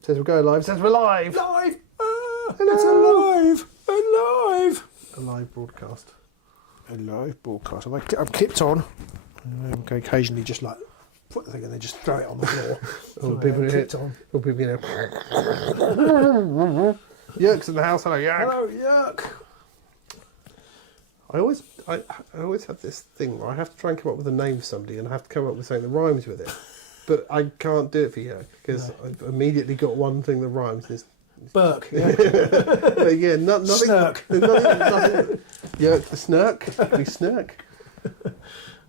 It says we're going live. It says we're live. Live! Hello. It's alive! A live broadcast. A live broadcast. I'm clipped on. I'm going occasionally just like put the thing and then just throw it on the floor. All the people clipped on. All people, Yerk's in the house. Hello, Yerk. Hello, Yuck! I always have this thing where I have to try and come up with a name for somebody and I have to come up with something that rhymes with it. But I can't do it for Yerk because I've immediately got one thing that rhymes. And it's Burke. Yeah. but yeah, nothing. Snurk. Nothing. Yerk the snurk. We snurk.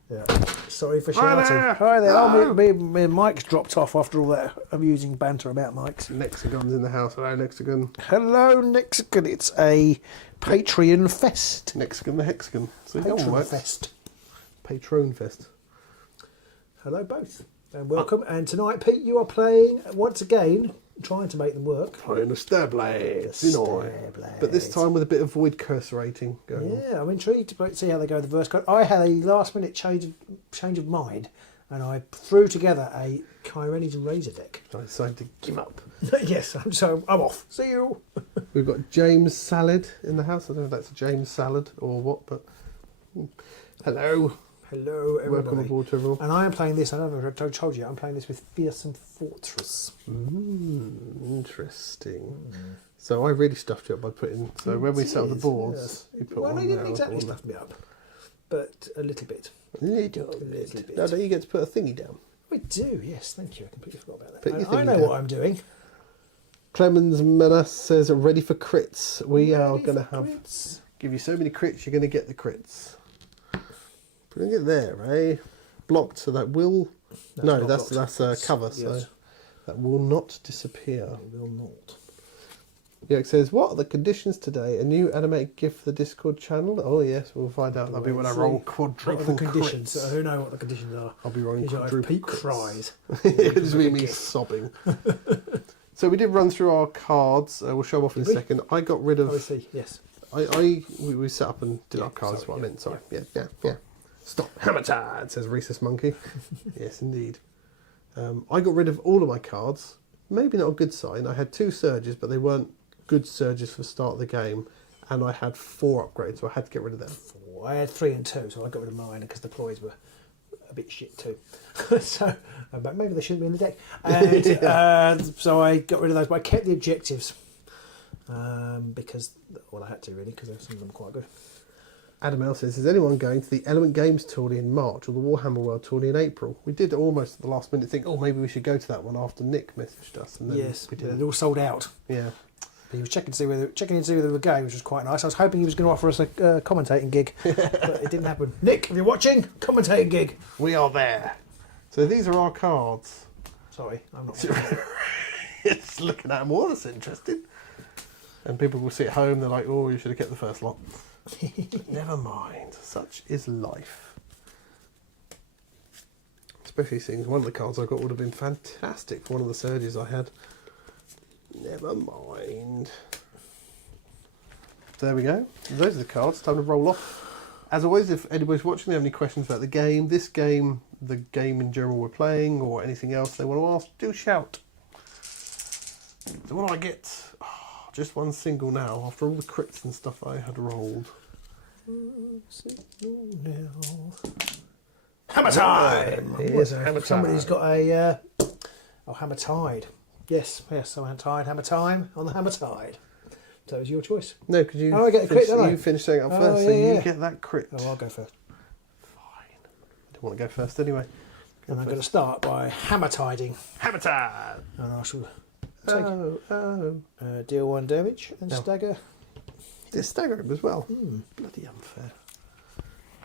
Yeah. Sorry for Hi shouting. there. Hi there. Hello. Oh, my mic's dropped off after all that amusing banter about mics. Nexagon's in the house. Hello, Nexagon. Hello, Nexagon. It's a Patreon fest. Nexagon the hexagon. So Patreon fest. Patron fest. Hello, both. And welcome. And tonight, Pete, you are playing once again, trying to make them work. Playing the Stairblades, you know. But this time with a bit of void cursor rating going on. Yeah, I'm intrigued to see how they go with the verse code. I had a last minute change of mind, and I threw together a Kyrenian Razor deck. I decided to give up. Yes, I'm off. See you. We've got James Salad in the house. I don't know if that's a James Salad or what, but hello. Hello, everybody. Welcome aboard to everyone. And I am playing this. I don't know if I told you. I'm playing this with Fearsome Fortress. Interesting. So I really stuffed you up by putting. So when we set up the boards, you put well, one no, you there, didn't exactly one there. stuff me up, but a little bit. A little bit. No, don't you get to put a thingy down? We do. Yes, thank you. I completely forgot about Put that. your I thingy know down. what I'm doing. Clemens Menace says, ready for crits. We are Ready going to for have crits. give you so many crits, you're going to get the crits. Putting it there, eh? Blocked, so that will... That's that's cover, so yes. that will not disappear. It will not. Yerk says, what are the conditions today? A new animated GIF for the Discord channel? Oh yes, we'll find out. That'll be when I roll What quadruple are the conditions? crits. Who know what the conditions are? I'll be rolling quadruple Pete crits. cries. It'll just be me sobbing. So we did run through our cards. We'll show them off in a second. I got rid of... Obviously, yes. We set up and did our cards, sorry, what I meant, sorry. yeah. Yeah. Stop. Hammer time, says Rhesus Monkey. Yes, indeed. I got rid of all of my cards. Maybe not a good sign. I had 2 surges, but they weren't good surges for the start of the game. And I had 4 upgrades, so I had to get rid of them. I had 3 and 2, so I got rid of mine because the ploys were a bit shit too. So, but maybe they shouldn't be in the deck. And so I got rid of those, but I kept the objectives because, well, I had to really, because some of them are quite good. Adam L says, is anyone going to the Element Games tourney in March or the Warhammer World tourney in April? We did almost at the last minute think, maybe we should go to that one after Nick messaged us. And then Yes, we didn't. they're all sold out. Yeah. He was checking in to see whether we were going, which was quite nice. I was hoping he was going to offer us a commentating gig, but it didn't happen. Nick, if you're watching, commentating gig. We are there. So these are our cards. Sorry, I'm not. It's looking at them all, that's interesting. And people will sit at home, they're like, you should have kept the first lot. Never mind, such is life. Especially seeing one of the cards I got would have been fantastic for one of the surges I had. Never mind. There we go. Those are the cards. Time to roll off. As always, if anybody's watching, they have any questions about the game, this game, the game in general we're playing, or anything else they want to ask, do shout. So what do I get? Just one single now, after all the crits and stuff I had rolled. Hammer time! Hammer Somebody's time. got a hammer tide. Yes, someone tied hammer time on the hammer tide. So it was your choice. No, because you, I get a crit, don't I? you finished saying up Oh, first, yeah, so you yeah. get that crit. Oh, I'll go first. Fine. I didn't want to go first anyway. And I'm going to start by hammer tiding. Hammer time! And I shall take deal 1 damage and stagger. It's staggering as well. Bloody unfair.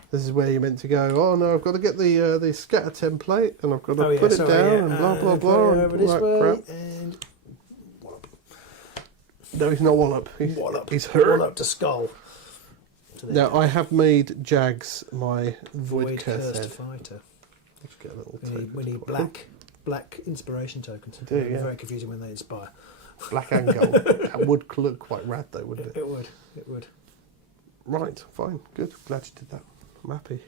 This is where you're meant to go, oh no, I've got to get the scatter template and I've got to put it down and blah blah blah and over all this that way crap. and wallop. No, he's not Wallop. He's hurt. Wallop to skull. Now I have made Jags my Void Cursed Cursed. fighter. Let's get a little We need black inspiration tokens. do, yeah. Very confusing when they inspire. Black and gold. That would look quite rad though, wouldn't it? It would. Right, fine, good. Glad you did that. I'm happy.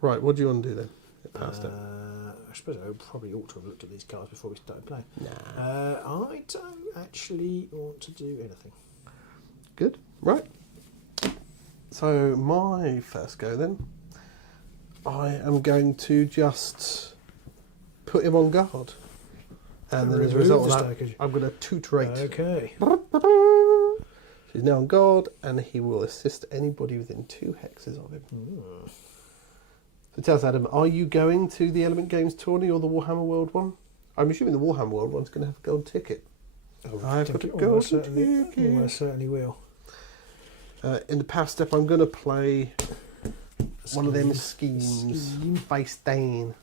Right, what do you want to do then? Get past it. I suppose I probably ought to have looked at these cards before we started playing. Nah. I don't actually want to do anything. Good. Right. So my first go then. I am going to just put him on guard. And then as a result of that, I'm going to tutorate. Okay. He's now on guard, and he will assist anybody within 2 hexes of him. So tell us, Adam, are you going to the Element Games tourney or the Warhammer World one? I'm assuming the Warhammer World one's going to have a gold ticket. I've got a gold ticket. I certainly will. In the power step, I'm going to play one of them schemes. Face down.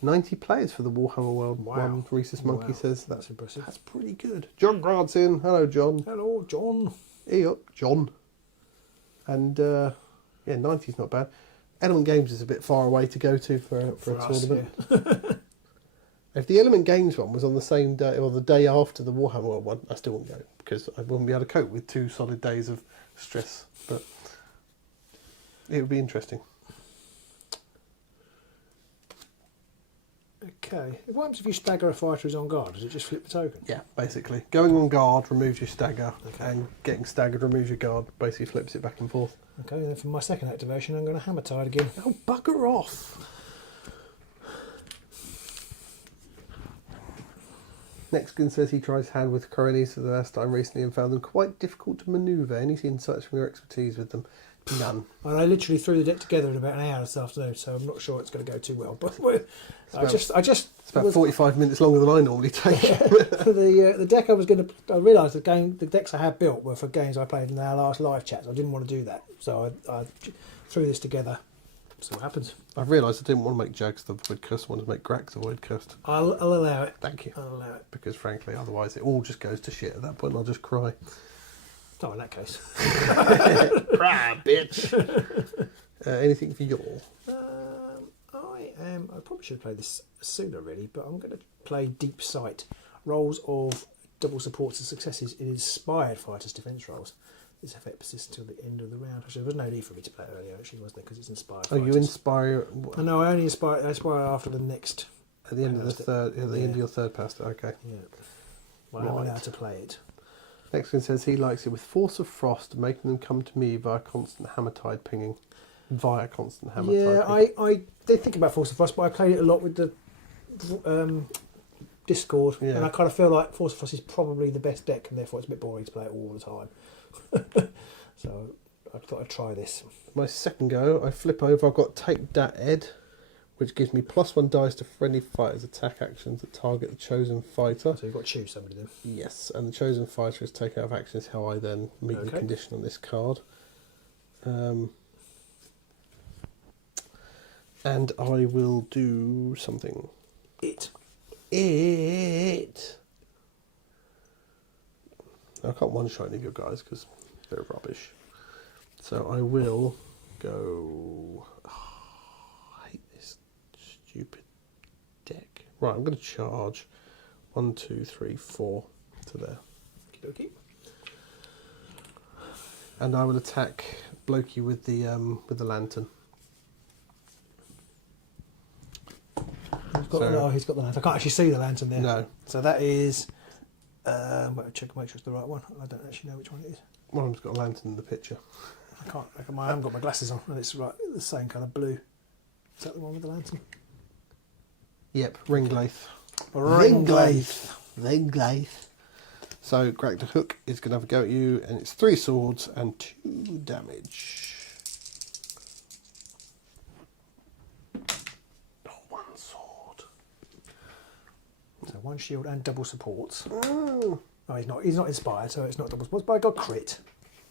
90 players for the Warhammer World one. Rhesus Monkey says that's impressive. That's pretty good. John Grant's in. Hello, John. Hello, John. Hey up, John. And yeah, 90's not bad. Element Games is a bit far away to go to for a tournament. Yeah. If the Element Games one was on the same day or the day after the Warhammer World one, I still wouldn't go because I wouldn't be able to cope with 2 solid days of stress. But it would be interesting. Okay. What happens if you stagger a fighter who's on guard? Does it just flip the token? Yeah, basically. Going on guard removes your stagger, Okay. and getting staggered removes your guard. Basically flips it back and forth. Okay, and then for my second activation, I'm going to hammer tide again. Oh, bugger off! Nextgun says he tries hand with cronies for the last time recently and found them quite difficult to manoeuvre. Any insights from your expertise with them? None. And I literally threw the deck together in about an hour this afternoon, so I'm not sure it's going to go too well. But it's about 45 minutes longer than I normally take. For the deck I realised the decks I had built were for games I played in our last live chats. I didn't want to do that, so I threw this together. See what happens. I've realised I didn't want to make Jags the Void Curse, I wanted to make Grax the Void Curse. I'll allow it. Thank you. I'll allow it. Because frankly, otherwise it all just goes to shit at that point and I'll just cry. Oh, in that case. Cry, bitch! Anything for y'all? I probably should have played this sooner, really, but I'm going to play Deep Sight. Rolls of double supports and successes in inspired fighters' defence rolls. This effect persists until the end of the round. Actually, there was no need for me to play it earlier, actually, was there? Because it's inspired fighters. You inspire... No, I only inspire after the next... At the end of the third... At the end of your third past, okay. Yeah. Well, I'm allowed to play it. Next one says he likes it with Force of Frost, making them come to me via constant hammer tide pinging. I did think about Force of Frost, but I played it a lot with the Discord, and I kind of feel like Force of Frost is probably the best deck, and therefore it's a bit boring to play it all the time. So I thought I'd try this. My second go, I flip over, I've got Take That Ed, which gives me +1 dice to friendly fighters' attack actions that target the chosen fighter. So you've got to choose somebody then. Yes, and the chosen fighter is taken out of action is how I then meet the condition on this card. And I will do something. It. I can't one-shot any of your guys because they're rubbish. So I will go... stupid deck. Right, I'm going to charge 1, 2, 3, 4 to there. Okey-dokey. And I will attack Blokey with the lantern. He's got the lantern. I can't actually see the lantern there. No. So that is. Check, make sure it's the right one. I don't actually know which one it is. One of them's got a lantern in the picture. I haven't got my glasses on, and it's right the same kind of blue. Is that the one with the lantern? Yep, Ringlaith. Ringlaith. So, Greg the Hook is going to have a go at you, and it's 3 swords and 2 damage. Not 1 sword. So 1 shield and double supports. Oh, he's not inspired, so it's not double supports, but I got crit.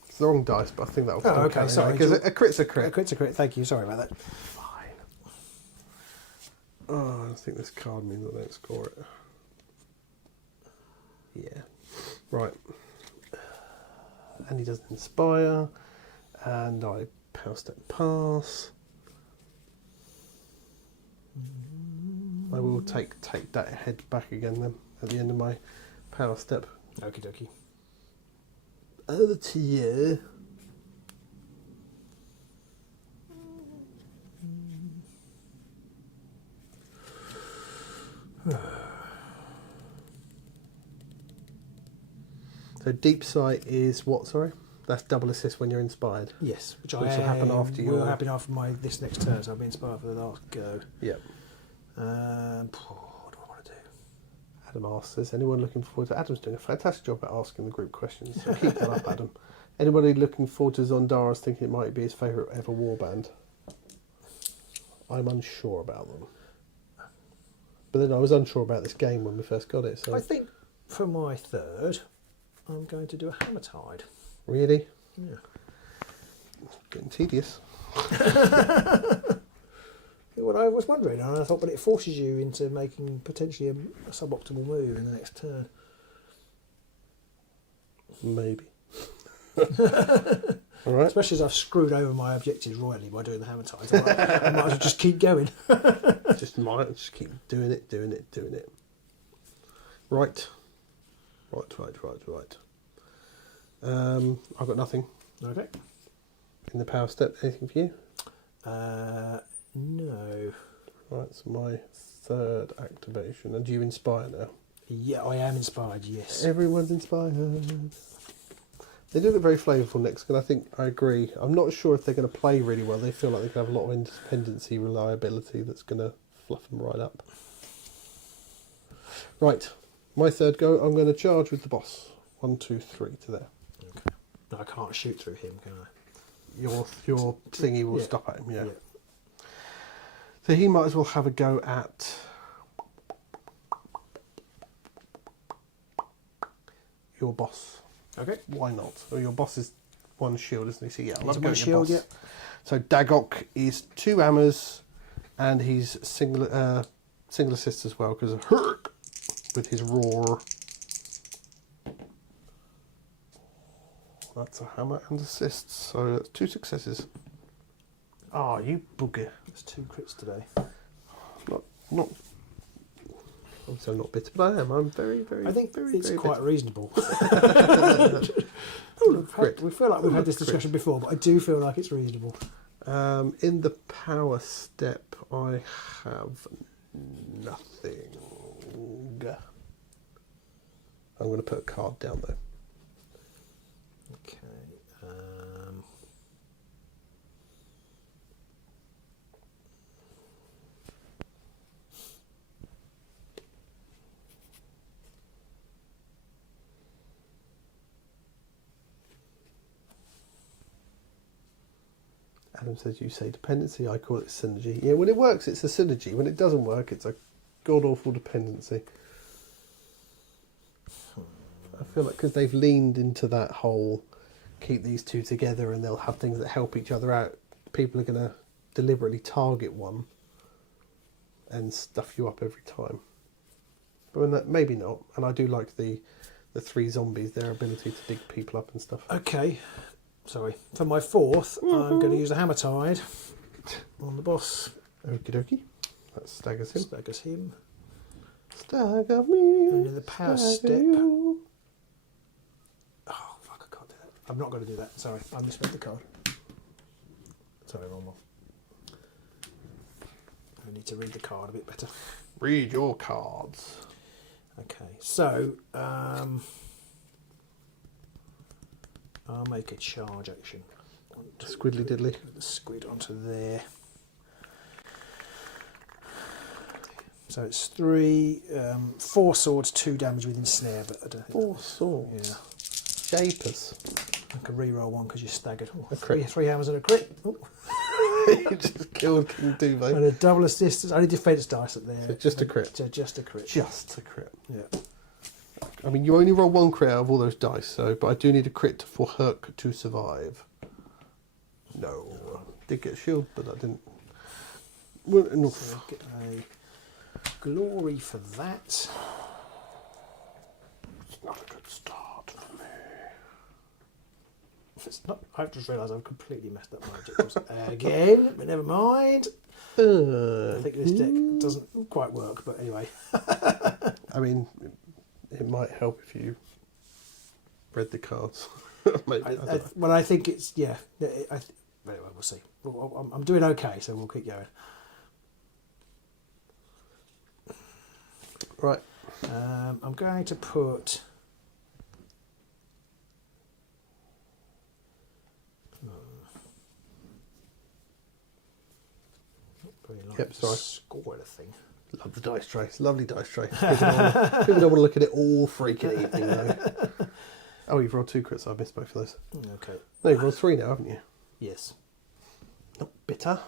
It's the wrong dice, but I think that'll still count. Sorry. Because a crit's a crit. A crit's a crit, thank you, sorry about that. Oh, I think this card means I don't score it. Yeah. Right. And he doesn't inspire. And I power step pass. I will take that head back again then at the end of my power step. Okie dokie. Over to you. So deep sight is what? Sorry, that's double assist when you're inspired. Yes, which will happen after will your. happen after this next turn. So I'll be inspired for the last go. Yep. What do I want to do? Adam asks, is anyone looking forward to... Adam's doing a fantastic job at asking the group questions, so keep that up, Adam. Anybody looking forward to Zondaras thinking it might be his favourite ever warband? I'm unsure about them. But then I was unsure about this game when we first got it, so... I think for my third, I'm going to do a Hammer Tide. Really? Yeah. Getting tedious. What I was wondering, and I thought, but it forces you into making potentially a suboptimal move in the next turn. Maybe. All right. Especially as I've screwed over my objectives royally by doing the Hammer Tide. I might as well just keep going. just keep doing it. Right. I've got nothing. Okay. In the power step, anything for you? No. Right, so my third activation. And do you inspire now? Yeah, I am inspired, yes. Everyone's inspired. They do look very flavourful next, and I think I agree. I'm not sure if they're going to play really well. They feel like they can have a lot of independency, reliability that's going to fluff them right up. Right, my third go, I'm going to charge with the boss. 1, 2, 3 to there. Okay. No, I can't shoot through him, can I? Your thingy will Yeah. stop at him, yeah. So he might as well have a go at your boss. Okay. Why not? Well, your boss is one shield, isn't he? So yeah, I'll He's have a go one at your shield, boss. yeah. So Dagok is 2 hammers, and he's single assist as well because of Herc with his roar. That's a hammer and assist, so that's 2 successes. Ah, you bugger! That's 2 crits today. Not. I'm so not bitter, but I am. I'm very, very. I think very, it's very quite bitter. reasonable. Crit. We feel like we've had this discussion before, but I do feel like it's reasonable. In the power step, I have nothing. I'm going to put a card down though. Okay. Adam says you say dependency, I call it synergy. Yeah, when it works, it's a synergy. When it doesn't work, it's a god-awful dependency. I feel like because they've leaned into that whole keep these two together and they'll have things that help each other out, people are going to deliberately target one and stuff you up every time. But when that, maybe not. And I do like the 3 zombies, their ability to dig people up and stuff. Okay. Sorry. For my fourth, I'm going to use a Hammer Tide on the boss. Okie dokie. That staggers him. Staggers him. Stagger me. And in the power step. You. Oh, fuck, I can't do that. I'm not going to do that. Sorry, I misread the card. Sorry, wrong one. I need to read the card a bit better. Read your cards. Okay, so I'll make a charge action. Squiddly diddly. Put the squid onto there. So it's 4 swords, 2 damage with ensnare, but I don't think 4 swords. Yeah. Shapers. I can re-roll one because you're staggered. Oh, A crit. 3 hammers and a crit. Oh. You just killed King Duvet. And a double assist. Only defense dice at there. So just a crit. Just a crit. Just a crit. Yeah. I mean, you only roll 1 crit out of all those dice, so but I do need a crit for Herc to survive. No. Did get a shield, but I didn't. Well, enough. So get a glory for that. It's not a good start for me. It's not. I've just realised I've completely messed up my objectives again, but never mind. I think this deck doesn't quite work, but anyway. I mean, it might help if you read the cards. Maybe. I don't know. Well, I think it's anyway, we'll see. I'm doing okay, so we'll keep going. Right. I'm going to put... Yep, sorry. Score anything. Love the dice tray. It's a lovely dice tray. People don't want to look at it all freaking evening, though. Oh, you've rolled 2 crits. I've missed both of those. Okay. No, you've rolled 3 now, haven't you? Yes. Not bitter.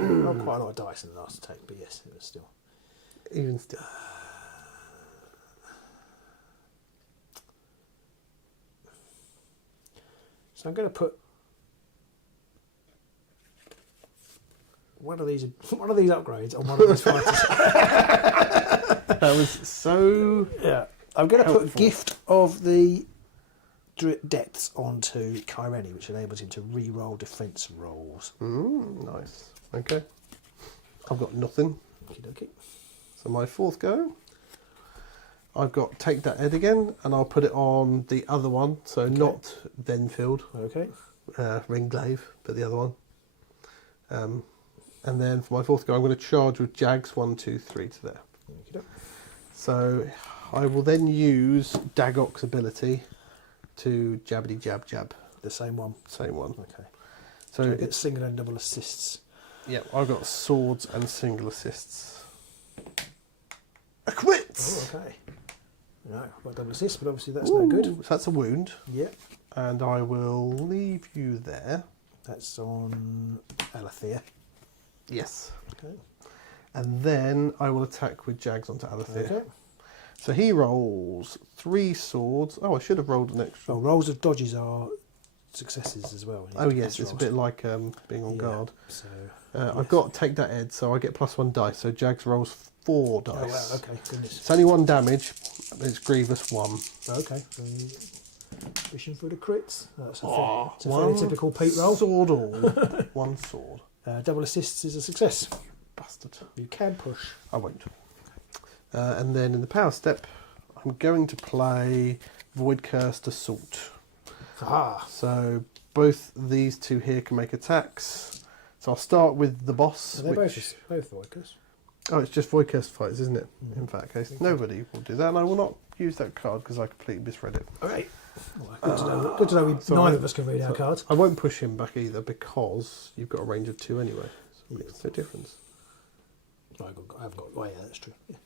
I rolled quite a lot of dice in the last attack, but yes, it was still... Even still. So I'm going to put one of these upgrades on one of these fighters. That was so... Yeah. I'm going to put helpful. Gift of the Depths onto Kyrene, which enables him to re-roll defense rolls. Nice. Okay. I've got nothing. Okey-dokey. So my 4th go. I've got Take That Ed again, and I'll put it on the other one, so not Venfield, Okay. Ringglaive, but the other one. And then for my 4th go, I'm going to charge with Jags 1, 2, 3 to there. Okey-doke. So I will then use Dagok's ability to jabbity jab jab. The same one. Same one. Okay. So It's it's single and double assists. yeah. I've got swords and single assists. A quit. Oh, okay. No, I've got double assists, but obviously that's Ooh, no good. So that's a wound, Yeah. and I will leave you there. That's on Alethea. Yes. Okay. And then I will attack with Jags onto Alethea. Okay. So he rolls 3 swords. Oh, I should have rolled an extra. Oh, rolls of dodges are successes as well. Oh yes, it's a bit like being on Yeah, guard. So I've got Take That Ed, so I get +1 dice. So Jags rolls 4 dice. oh wow, okay, goodness. It's only 1 damage. But it's Grievous 1. Okay. Wishing for the crits. That's a, Oh, it's a fairly typical Pete roll. Sword all. 1 sword. Double assists is a success. Bastard. You can push. I won't. And then in the power step, I'm going to play Void Cursed Assault. Ah. So both these 2 here can make attacks. So I'll start with the boss. They're which, both Voidcast. oh, it's just Void Cursed fighters, isn't it? In that case, nobody will do that, and I will not use that card because I completely misread it. Okay. Well, good to know neither of us can read our cards. I won't push him back either because you've got a range of 2 anyway. So it makes no difference. I've got. Oh yeah, that's true. Yeah.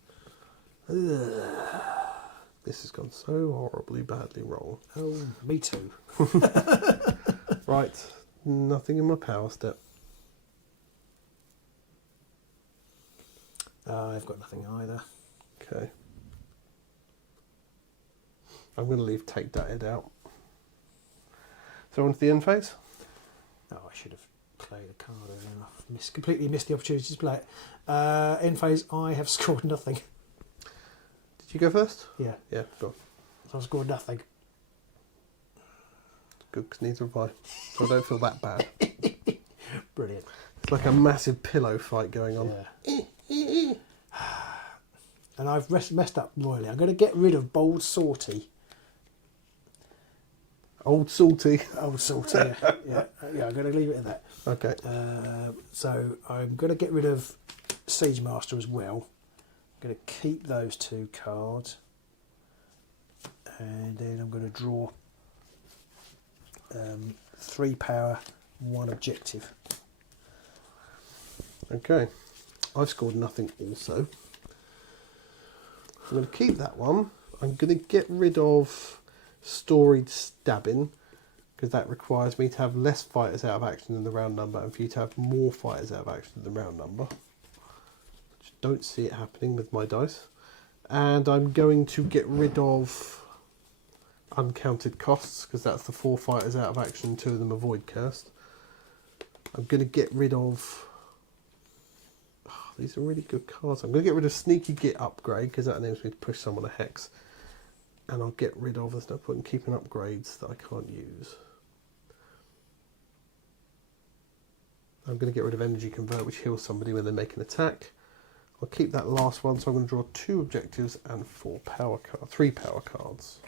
This has gone so horribly badly wrong. Oh, me too. Right, nothing in my power step. I've got nothing either. Okay. I'm going to leave Take That Ed out. So on to the end phase. Oh, I should have played a card over and I've completely missed the opportunity to play it. End phase, I have scored nothing. Did you go first? Yeah, Yeah, go on. so I've scored nothing. Good, because neither have I. So I don't feel that bad. Brilliant. It's like a massive pillow fight going on. Yeah. And I've messed up royally. I'm going to get rid of Bold Sorty. Old Salty. Old Sorty, yeah. I'm going to leave it at that. Okay. So I'm going to get rid of Siege Master as well. I'm going to keep those 2 cards. And then I'm going to draw 3 power, 1 objective. Okay. I've scored nothing also. I'm going to keep that one. I'm going to get rid of Storied Stabbing because that requires me to have less fighters out of action than the round number and for you to have more fighters out of action than the round number. Just don't see it happening with my dice. And I'm going to get rid of Uncounted Costs because that's the 4 fighters out of action, 2 of them are Void Cursed. I'm going to get rid of... these are really good cards. I'm going to get rid of Sneaky Git Upgrade because that enables me to push someone a hex. And I'll get rid of, there's no point in keeping upgrades that I can't use. I'm going to get rid of Energy Convert, which heals somebody when they make an attack. I'll keep that last one, so I'm going to draw 2 objectives and 3 power cards.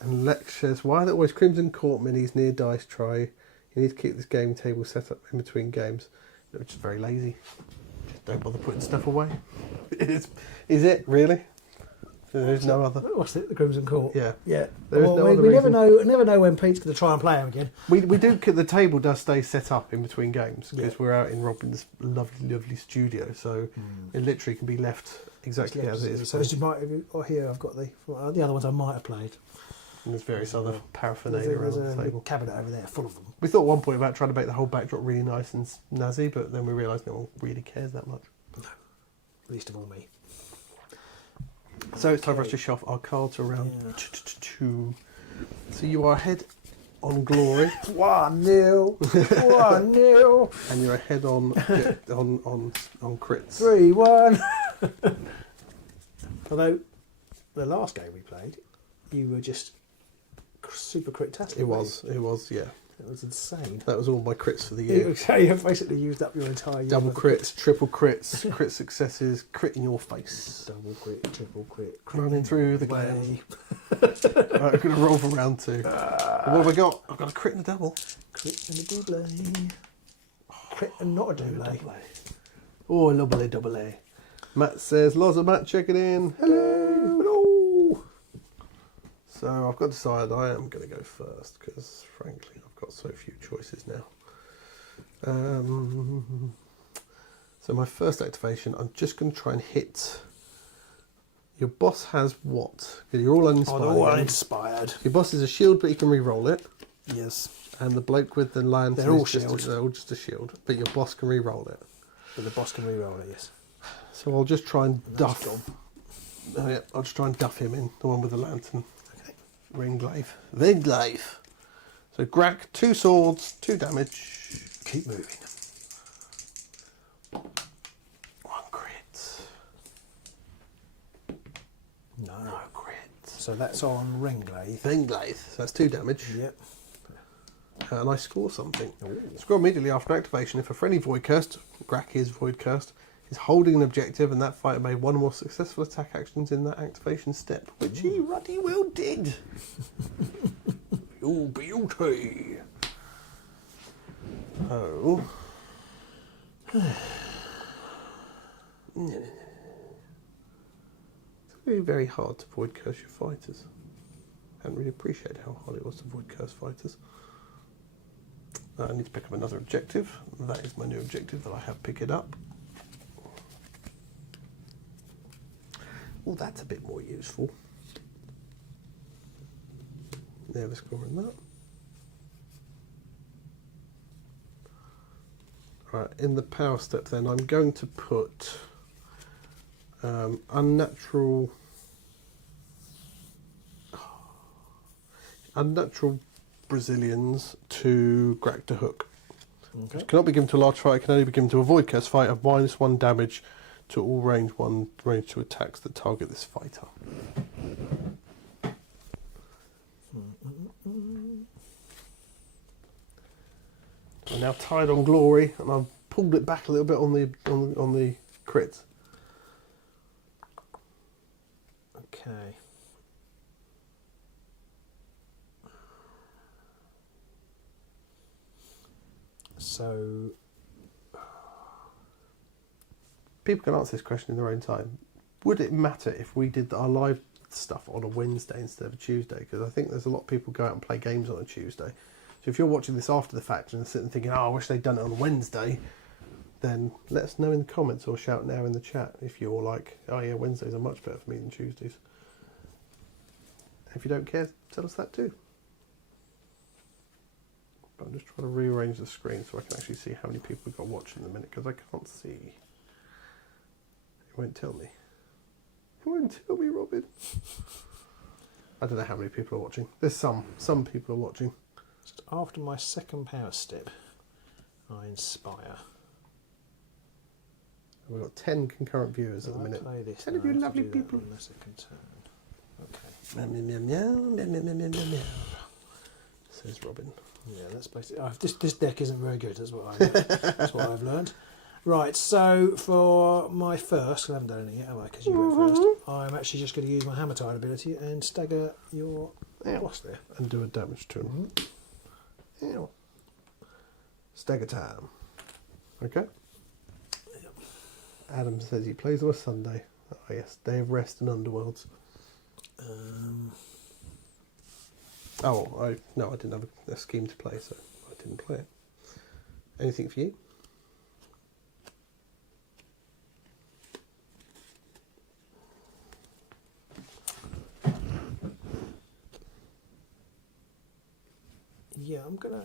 And Lex says, why are there always Crimson Court minis near dice tray? You need to keep this game table set up in between games. Which is very lazy. Just don't bother putting stuff away. Is it really? There's no other. What's it? The Crimson Court. Yeah. Yeah. There is Well, no we other never reason. know when Pete's going to try and play them again. We do. The table does stay set up in between games because Yeah. we're out in Robin's lovely studio, so it literally can be left exactly as it is. So as you might have, or here I've got the other ones I might have played. And there's various other paraphernalia There's around the a table. cabinet over there full of them. We thought at one point about trying to make the whole backdrop really nice and snazzy, but then we realised no one really cares that much. Least of all me. So it's time for us to shuffle our cards around. Two. So you are ahead on glory. 1-0. 1-0. And you're ahead on crits. 3-1. Although the last game we played, you were just super crit-tastic. It was, yeah. It was insane. That was all my crits for the year. You've basically used up your entire year. Double crits, triple crits, crit successes, crit in your face. Double crit, triple crit. Running through the gland. Right, I'm going to roll for round 2. What have I got? I've got a crit and a double. Crit and a double. Crit and not a double. Oh, a double A. Matt says, Loza Matt checking in. Hello. So I've got to decide I am going to go first because frankly I've got so few choices now. So my first activation, I'm just going to try and hit. Your boss has what? You're all uninspired. All uninspired. Your boss is a shield, but you can re-roll it. Yes. And the bloke with the lantern They're all is just shields. they're all just a shield, but your boss can re-roll it. But the boss can re-roll it, yes. So I'll just try and Nice duff. job. Oh, yeah, I'll just try and duff him in, the one with the lantern. Okay. Ringglaive. So Grack, 2 swords, 2 damage. Keep moving. 1 crit. No. No crit. So that's on Ringglaive. Ringglaive, so that's 2 damage. Yep. And I score something. Ooh. Score immediately after activation. If a friendly void cursed, Grack is void cursed, is holding an objective and that fighter made 1 or more successful attack actions in that activation step, which he ruddy well did. Oh, beauty. Oh. It's really very hard to void curse your fighters. I hadn't really appreciated how hard it was to void curse fighters. I need to pick up another objective. That is my new objective that I have picked up. Well, that's a bit more useful. Never scoring that. Right, in the power step then, I'm going to put unnatural Brazilians to Grack to hook. Okay. It cannot be given to a large fighter, it can only be given to a void curse fighter, -1 damage to all range 2 attacks that target this fighter. I'm now tied on glory, and I've pulled it back a little bit on the crits. Okay. So People can answer this question in their own time. Would it matter if we did our live stuff on a Wednesday instead of a Tuesday? Because I think there's a lot of people go out and play games on a Tuesday. So if you're watching this after the fact and sitting thinking, oh, I wish they'd done it on a Wednesday, then let us know in the comments or shout now in the chat if you're like, oh yeah, Wednesdays are much better for me than Tuesdays. If you don't care, tell us that too. But I'm just trying to rearrange the screen so I can actually see how many people we've got watching in a minute, because I can't see. It won't tell me. It won't tell me, Robin. I don't know how many people are watching. There's some people are watching. just after my second power step, I inspire. We've got 10 concurrent viewers at the minute. Play this 10 of now, you I have to lovely do that people. on the second turn. Okay. Meow, meow, meow, meow, meow, meow, meow, meow, meow, says Robin. Yeah, that's basically. This deck isn't very good. That's what I've learned. Right, so for my first, I haven't done anything yet, have I? Because you went first. I'm actually just going to use my hammer tide ability and stagger your boss there. And do a damage to him. Ow. Stagger time. Okay. Yep. Adam says he plays on a Sunday. Oh yes, day of rest and underworlds. I didn't have a scheme to play, so I didn't play it. Anything for you? Yeah, I'm gonna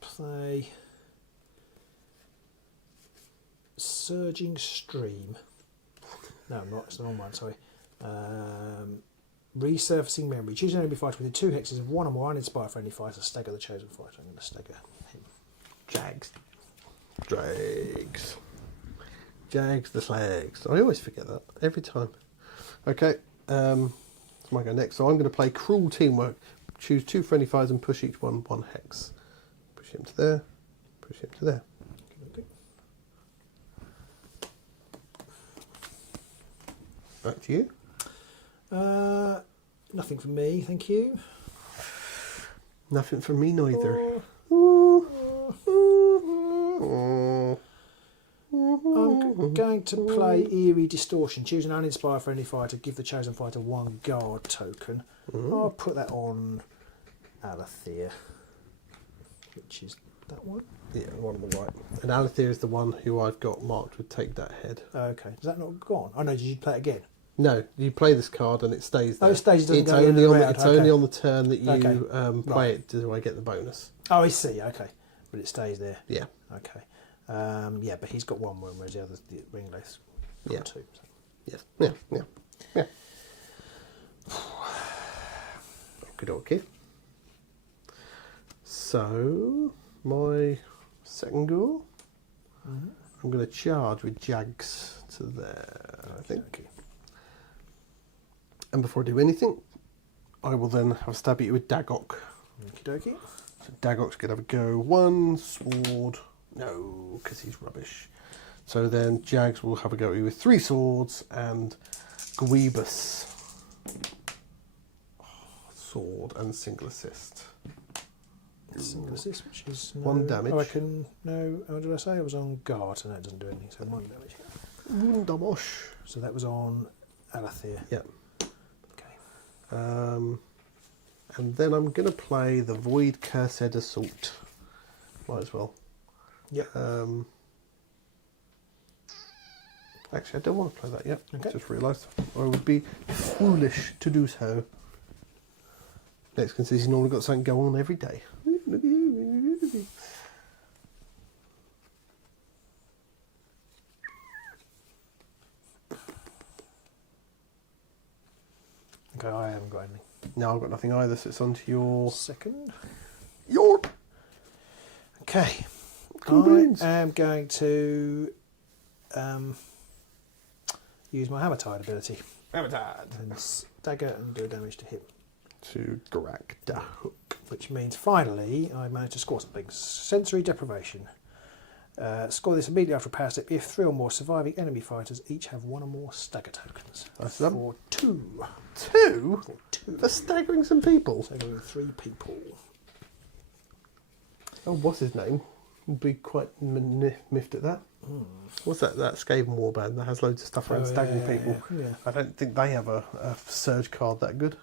play Surging Stream. No, I'm not. It's the wrong one. Sorry. Resurfacing Memory. Choose an enemy fighter within 2 hexes of one or more uninspired friendly fighters. Stagger the chosen fighter. I'm going to stagger him. Jags. Jags the slags. I always forget that every time. Okay. It's my go next. So I'm going to play Cruel Teamwork. Choose 2 friendly fighters and push each one 1 hex. Push him to there. Push him to there. Okay. Back to you. Nothing from me, thank you. Nothing from me neither. I'm going to play Eerie Distortion. Choose an uninspired friendly fighter. Give the chosen fighter 1 guard token. I'll put that on Alethea, which is that one. Yeah, the one on the right. And Alethea is the one who I've got marked with Take That Head. Okay, is that not gone? Oh no, did you play it again? No, you play this card and it stays there. Oh, it stays. Doesn't It's go the end only of on the the, round. it's Okay. only on the turn that you Okay. play Right. it. Do I get the bonus? Oh, I see. Okay, but it stays there. Yeah. Okay. Yeah, but he's got 1 wound, whereas the others, the ringlegs, got Yeah. 2. So. Yes. Yeah. Okay. So my second go. I'm going to charge with Jags to there, I think. Okay. And before I do anything, I will then have a stab at you with Daggok. Okie dokie. So Daggok's going to have a go. 1 sword. No, because he's rubbish. So then Jags will have a go at you with 3 swords and Guibus. Sword and single assist. Single assist, which is 1 damage. I reckon no. What did I say? I was on guard, so that doesn't do anything. So 1 damage. Wunderbosch. So that was on Alethea. Yeah. Okay. And then I'm going to play the Void Cursed Assault. Might as well. Yep. Actually, I don't want to play that yet. Okay. Just realised I would be foolish to do so. Next can see he's normally got something going on every day. Okay, I haven't got anything. No, I've got nothing either, so it's on to your... Second. Your... Okay. Complaints. I am going to use my Hammer Tide ability. Hammer Tide. And stagger and do damage to him. To Garak da Hook. Which means finally I managed to score something. Sensory Deprivation. Score this immediately after a power step if 3 or more surviving enemy fighters each have 1 or more stagger tokens. That's for 2. 2? For 2. For staggering some people. Staggering 3 people. Oh, what's his name? Would be quite miffed at that. What's that Skaven warband that has loads of stuff around staggering people? Yeah. I don't think they have a surge card that good.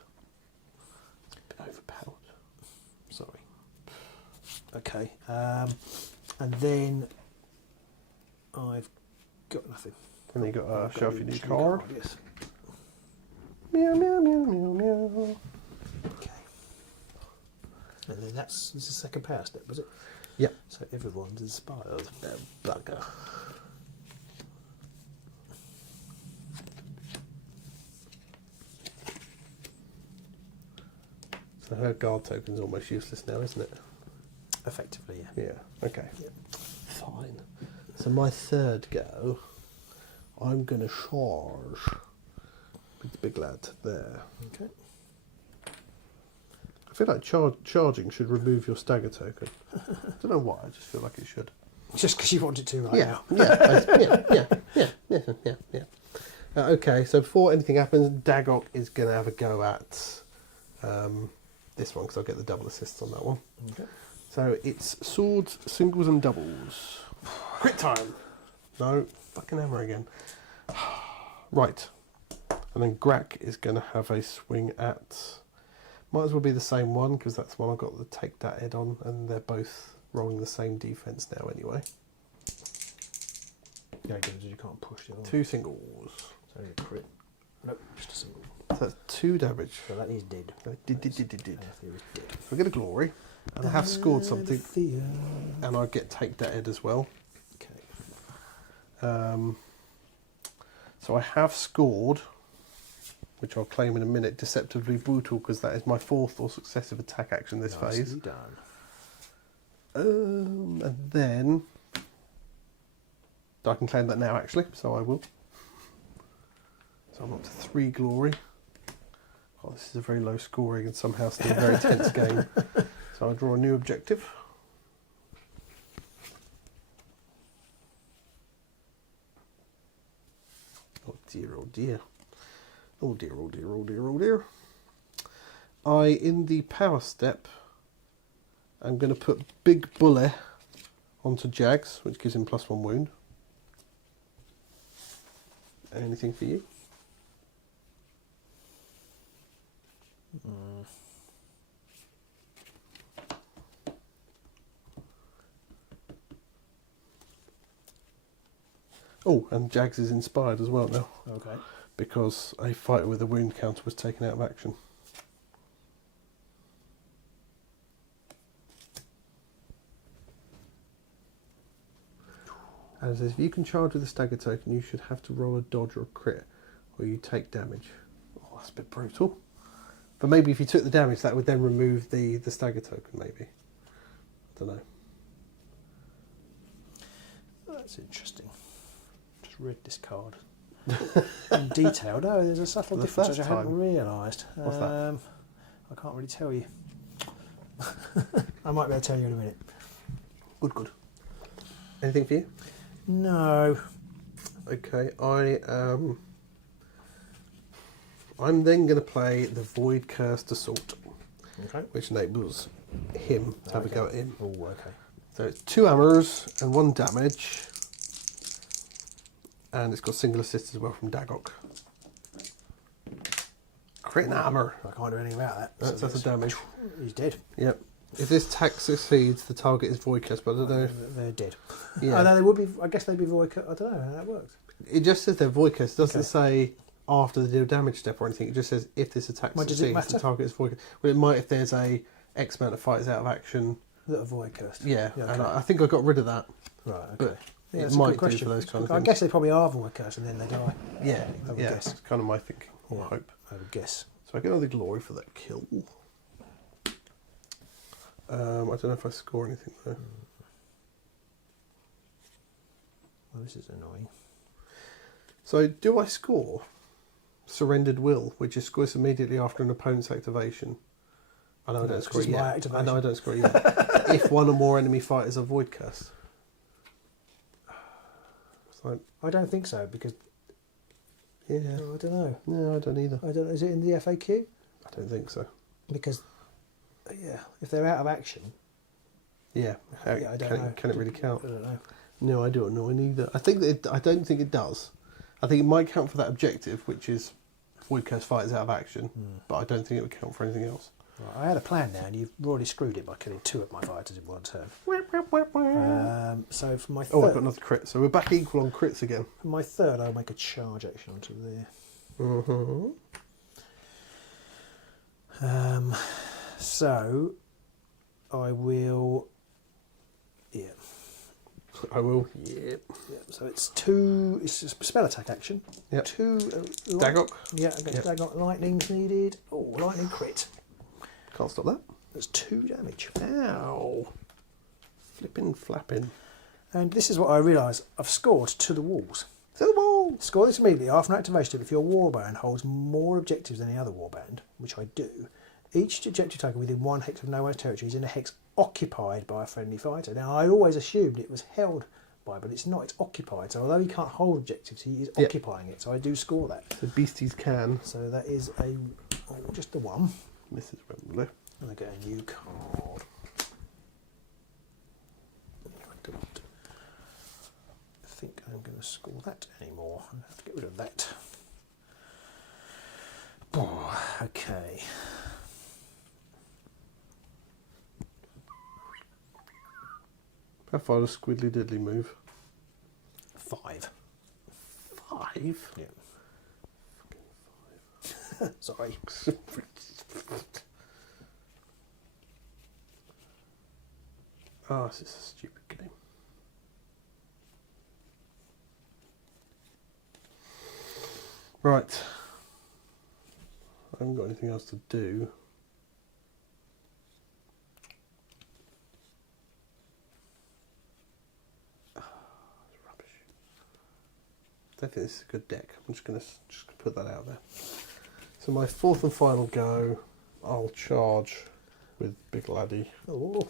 It's a bit overpowered. Sorry. Okay. And then I've got nothing. And then you got I've show off a your new new card. Yes. Meow meow meow meow meow. Okay. And then this is the second power step, was it? Yep. So everyone's inspired. Bugger. So her guard token's almost useless now, isn't it? Effectively, yeah. Yeah. Okay. Yep. Fine. So my third go, I'm going to charge with the big lad there. Okay. I feel like charging should remove your stagger token. I don't know why. I just feel like it should. Just because you want it to right Yeah. now. Yeah. Okay. So before anything happens, Daggok is going to have a go at this one because I'll get the double assist on that one. Okay. So So it's swords, singles and doubles. Crit time! No, fucking hammer again. Right. And then Grak is going to have a swing at... Might as well be the same one, because that's the one I've got the take that head on, and they're both rolling the same defence now anyway. Yeah, because you can't push the other one. 2 singles. It's only a crit. Nope, just a single. So that's 2 damage. So that is dead. Did. I get a glory, and I have scored something, and I get take that head as well. Okay. So I have scored, which I'll claim in a minute, Deceptively Brutal, because that is my 4th or successive attack action this phase. Done. And then I can claim that now actually, so I will. So I'm up to 3 glory. Oh, this is a very low scoring and somehow still a very tense game. So I draw a new objective. Oh dear, oh dear. Oh dear, oh dear, oh dear, oh dear. In the power step, I'm going to put Big Bully onto Jags, which gives him +1 wound. Anything for you? Oh, and Jags is inspired as well now. Okay. Because a fighter with a wound counter was taken out of action. And it says, if you can charge with a stagger token, you should have to roll a dodge or a crit, or you take damage. Oh, that's a bit brutal. But maybe if you took the damage, that would then remove the stagger token, maybe. I don't know. That's interesting. Just read this card. In detail. No, there's a subtle difference which I hadn't realised. What's that? I can't really tell you. I might be able to tell you in a minute. Good. Anything for you? No. Okay, I'm then going to play the Void Cursed Assault, Okay. which enables him to have a go at him. Oh, okay. So it's 2 hammers and 1 damage, and it's got single assist as well from Dagok. Crit and hammer. I can't do anything about that. That's a damage. He's dead. Yep. If this attack succeeds, the target is Void Cursed, but I don't know if... They're dead. Yeah. Oh, no, they would be. I guess they'd be void. I don't know how that works. It just says they're Void Cursed. It doesn't say after the deal damage step or anything. It just says if this attack Does it succeeds, matter? the target is Void Cursed. Well, it might if there's a X amount of fighters out of action. That are void cursed. Yeah, okay. and I think I got rid of that. Right. Okay. But Yeah, it that's a might good do question. for those kind of I things. guess they probably are void cursed and then they die. Yeah, I would yeah, guess. it's kind of my thinking or Yeah. hope. I would guess. So I get all the glory for that kill. I don't know if I score anything though. Well, this is annoying. So do I score Surrendered Will, which is scores immediately after an opponent's activation? I know I don't score it it's my yet. activation. I know I don't score it yet. If one or more enemy fighters are Void Curse. So, I don't think so because yeah. I don't know. No, I don't either. I don't. Is it in the FAQ? I don't think so. Because yeah, if they're out of action, Yeah. yeah, I don't know. Can it really count? I don't know. No, I don't know either. I think that I don't think it does. I think it might count for that objective, which is Void Curse fighters out of action, but I don't think it would count for anything else. Right, I had a plan now, and you've already screwed it by killing 2 of my fighters in one turn. So for my Oh, I've got third, another crit. So we're back equal on crits again. for my third, I'll make a charge action onto there. So I will. Yeah. I will. Yep. Yeah, so it's 2. It's a spell attack action. Yep. 2. Dagok. Yeah, against Yep. Dagok. Lightning's needed. Oh, lightning crit. Can't stop that. That's 2 damage. Ow. Flipping, flapping. And this is what I realise. I've scored to the walls. To the wall. Score this immediately after an activation. If your warband holds more objectives than any other warband, which I do, each objective token within 1 hex of no one's territory is in a hex occupied by a friendly fighter. Now, I always assumed it was held by, but it's not. It's occupied. So although he can't hold objectives, he is occupying it. So I do score that. The beasties can. So that is just the 1. Mrs. Wembley. And I get a new card. think I'm going to score that anymore. I'm going to have to get rid of that. Oh, okay. How far does Squiddly Diddly move? 5. 5? Yeah. Sorry. Oh, this is a stupid game. Right. I haven't got anything else to do. Oh, it's rubbish. I don't think this is a good deck. I'm just gonna put that out there. So my fourth and final go, I'll charge with Big Laddie. Oh.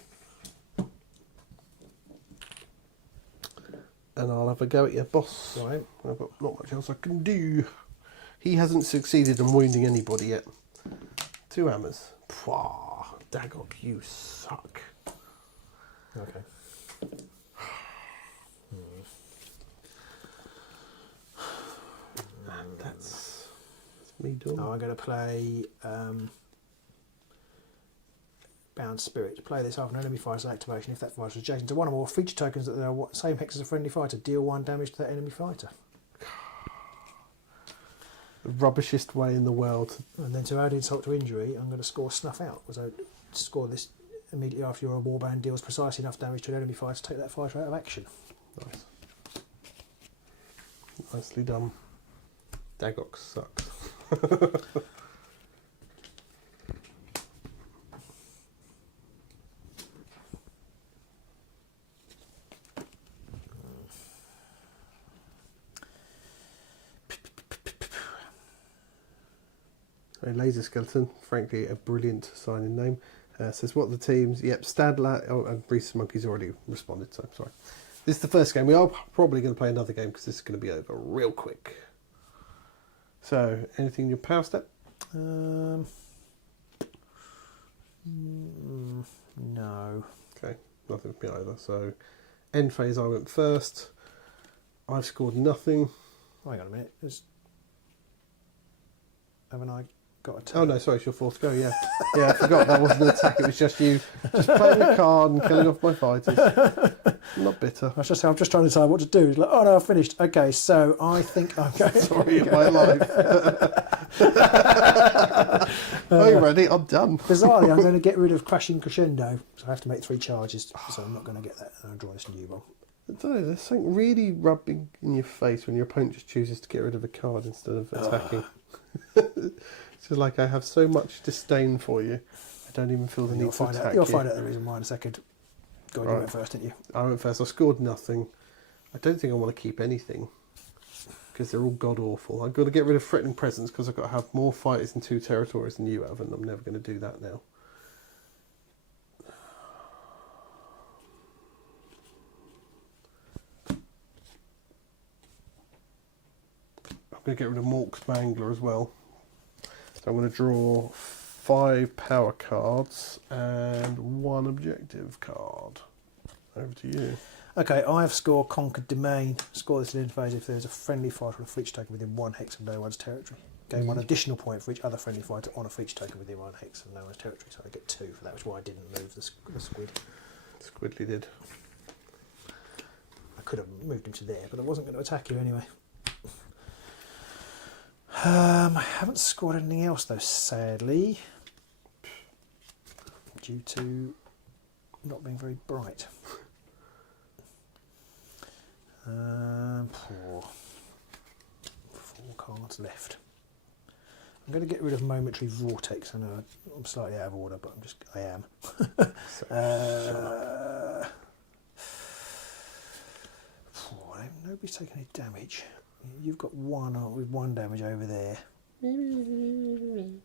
And I'll have a go at your boss. Right. I've got not much else I can do. He hasn't succeeded in wounding anybody yet. 2 hammers. Pwah, Daggok, you suck. Okay. And that's me done. Now I'm going to play Bound Spirit. To play this after an enemy fighter's activation, if that fighter is adjacent to one or more feature tokens that are the same hex as a friendly fighter, deal 1 damage to that enemy fighter. The rubbishest way in the world. And then to add insult to injury, I'm going to score Snuff Out, because I score this immediately after your warband deals precisely enough damage to an enemy fighter to take that fighter out of action. Nice. Nicely done. Daggok sucks. A Laser Skeleton, frankly a brilliant signing name. Says what the teams, yep, Stadler, oh, and Reese's Monkey's already responded, so sorry. This is the first game. We are probably going to play another game because this is going to be over real quick. So, anything in your power step? No. Okay, nothing for me either. So, end phase, I went first. I've scored nothing. Hang on a minute. Haven't I got a turn? Oh no, sorry, it's your fourth go, yeah. Yeah, I forgot that wasn't an attack, it was just you just playing a card and killing off my fighters. I'm not bitter. I'm just trying to decide what to do. It's like, oh no, I've finished. Okay, so I think I'm going. Sorry of my life. Are you ready? I'm done. Bizarrely, I'm going to get rid of Crashing Crescendo, so I have to make 3 charges, so I'm not going to get that. And I'll draw this new one. I don't know, there's something really rubbing in your face when your opponent just chooses to get rid of a card instead of attacking. It's just like I have so much disdain for you, I don't even feel the need to attack you. You'll find out the reason why in a second. God, Right. you went first, didn't you? I went first, I scored nothing. I don't think I want to keep anything, because they're all god-awful. I've got to get rid of Threatening Presence, because I've got to have more fighters in 2 territories than you have, and I'm never going to do that now. I'm going to get rid of Mork's Mangler as well. So I'm going to draw 5 power cards and 1 objective card. Over to you. Okay, I have scored Conquered Domain. Score this in end phase if there is a friendly fighter on a feature token within 1 hex of no one's territory. Gain 1 additional point for each other friendly fighter on a feature token within 1 hex of no one's territory. So I get 2 for that, which is why I didn't move the squid. Squiddly did. I could have moved him to there, but I wasn't going to attack you anyway. I haven't scored anything else though, sadly, due to not being very bright. 4 cards left. I'm going to get rid of Momentary Vortex. I know I'm slightly out of order, but I am. Nobody's taken any damage. You've got 1 with 1 damage over there. I'm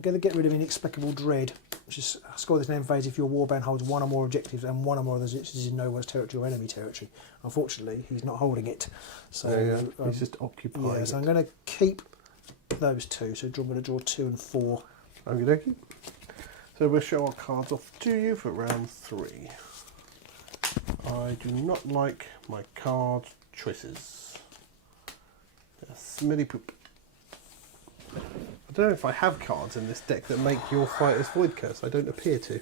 going to get rid of Inexplicable Dread, which is score this in end phase if your warband holds 1 or more objectives and 1 or more of those is in no one's territory or enemy territory. Unfortunately, he's not holding it, so he's just occupying. Yeah, so I'm going to keep those 2. So I'm going to draw 2 and 4. Okie dokie. So we'll show our cards off to you for round 3. I do not like my card choices. They're smelly poop. I don't know if I have cards in this deck that make your fighters void curse. I don't appear to.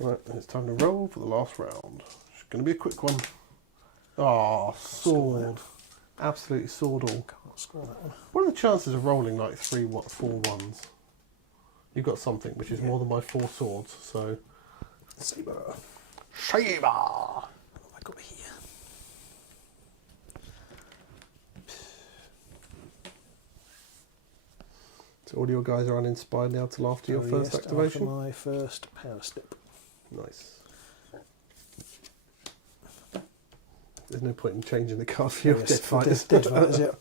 Right, it's time to roll for the last round. It's going to be a quick one. Oh, sword. Absolutely sword all. Can't score that one. What are the chances of rolling like 4 ones? You've got something which is more than my 4 swords, so. Saber. Saber! What have I got here? So all your guys are uninspired now till after your first activation? After my first power step. Nice. There's no point in changing the card for your dead fighters. Dead fighters, yeah.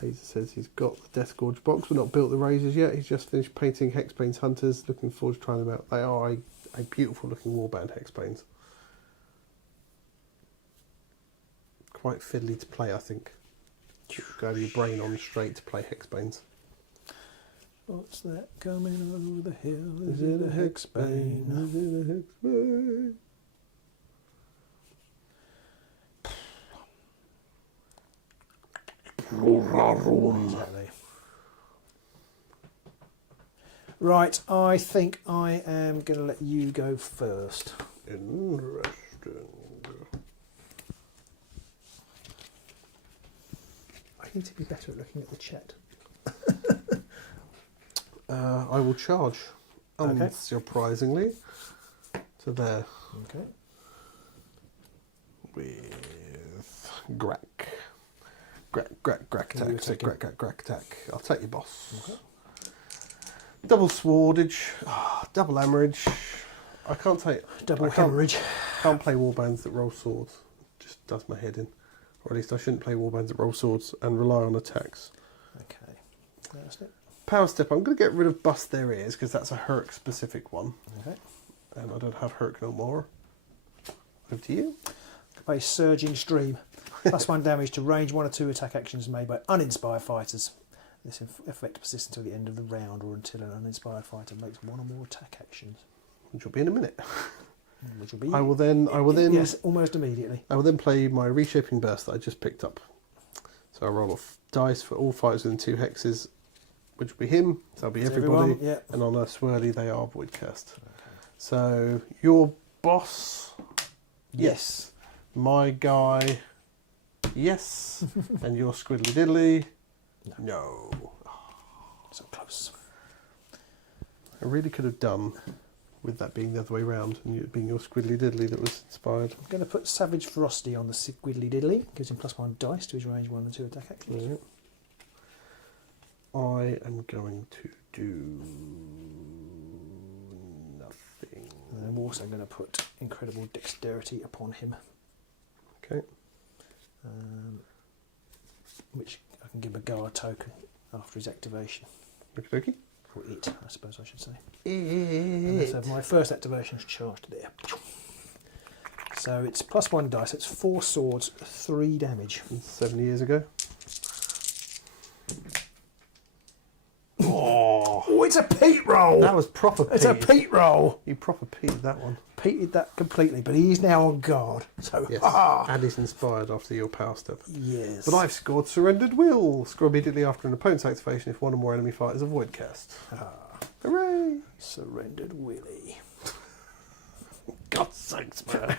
Hazer says he's got the Deathgorge box, but not built the razors yet. He's just finished painting Hexbane's Hunters. Looking forward to trying them out. They are a beautiful looking warband Hexbanes. Quite fiddly to play, I think. Go with your brain on straight to play Hexbanes. What's that coming over the hill? Is it a Hexbane? Is it a Hexbane? Exactly. Right, I think I am going to let you go first. Interesting. I need to be better at looking at the chat. I will charge, Okay. unsurprisingly, to there Okay. with Grack. Grack Who are you attack. So attacking? Grack attack. I'll take your boss. Okay. Double swordage, double hammerage. I can't take. Double I can't- hemorrhage. Can't play warbands that roll swords. Just does my head in. Or at least I shouldn't play warbands that roll swords and rely on attacks. Okay. That's it. Power step. I'm going to get rid of bust their ears because that's a Herc specific one, Okay. and I don't have Herc no more. Over to you. Play Surging Stream. +1 damage to range 1 or 2 attack actions made by uninspired fighters. This effect persists until the end of the round or until an uninspired fighter makes 1 or more attack actions. Which will be in a minute. Which will be. I will then. Yes, almost immediately. I will then play my reshaping burst that I just picked up. So I roll off dice for all fighters within 2 hexes, which will be him. So that'll be It's everybody. everyone, yeah. And on a swirly, they are void cursed. So your boss, yes. My guy, yes. And your squiddly diddly, no. So close. I really could have done with that being the other way around and it being your squiddly diddly that was inspired. I'm going to put Savage Ferocity on the Squiddly Diddly. Gives him +1 dice to his range 1 and 2 attack actions. Yeah. I am going to do nothing. And I'm also going to put Incredible Dexterity upon him. Okay. Which I can give him a guard token after his activation. Okie dokie. Or it, I suppose I should say. And It. so my first activation is charged there. So it's +1 dice, it's 4 swords, 3 damage. 7 years ago. Oh, It's a peat roll! that was proper Pete. It's a peat roll! You proper Pete that one. Peated that completely, but he's now on guard. So, Yes. ah! And he's inspired after your power step. Yes. But I've scored Surrendered Will. Score immediately after an opponent's activation if 1 or more enemy fighters are void cast. Hooray! Surrendered Willy. God's sakes, man.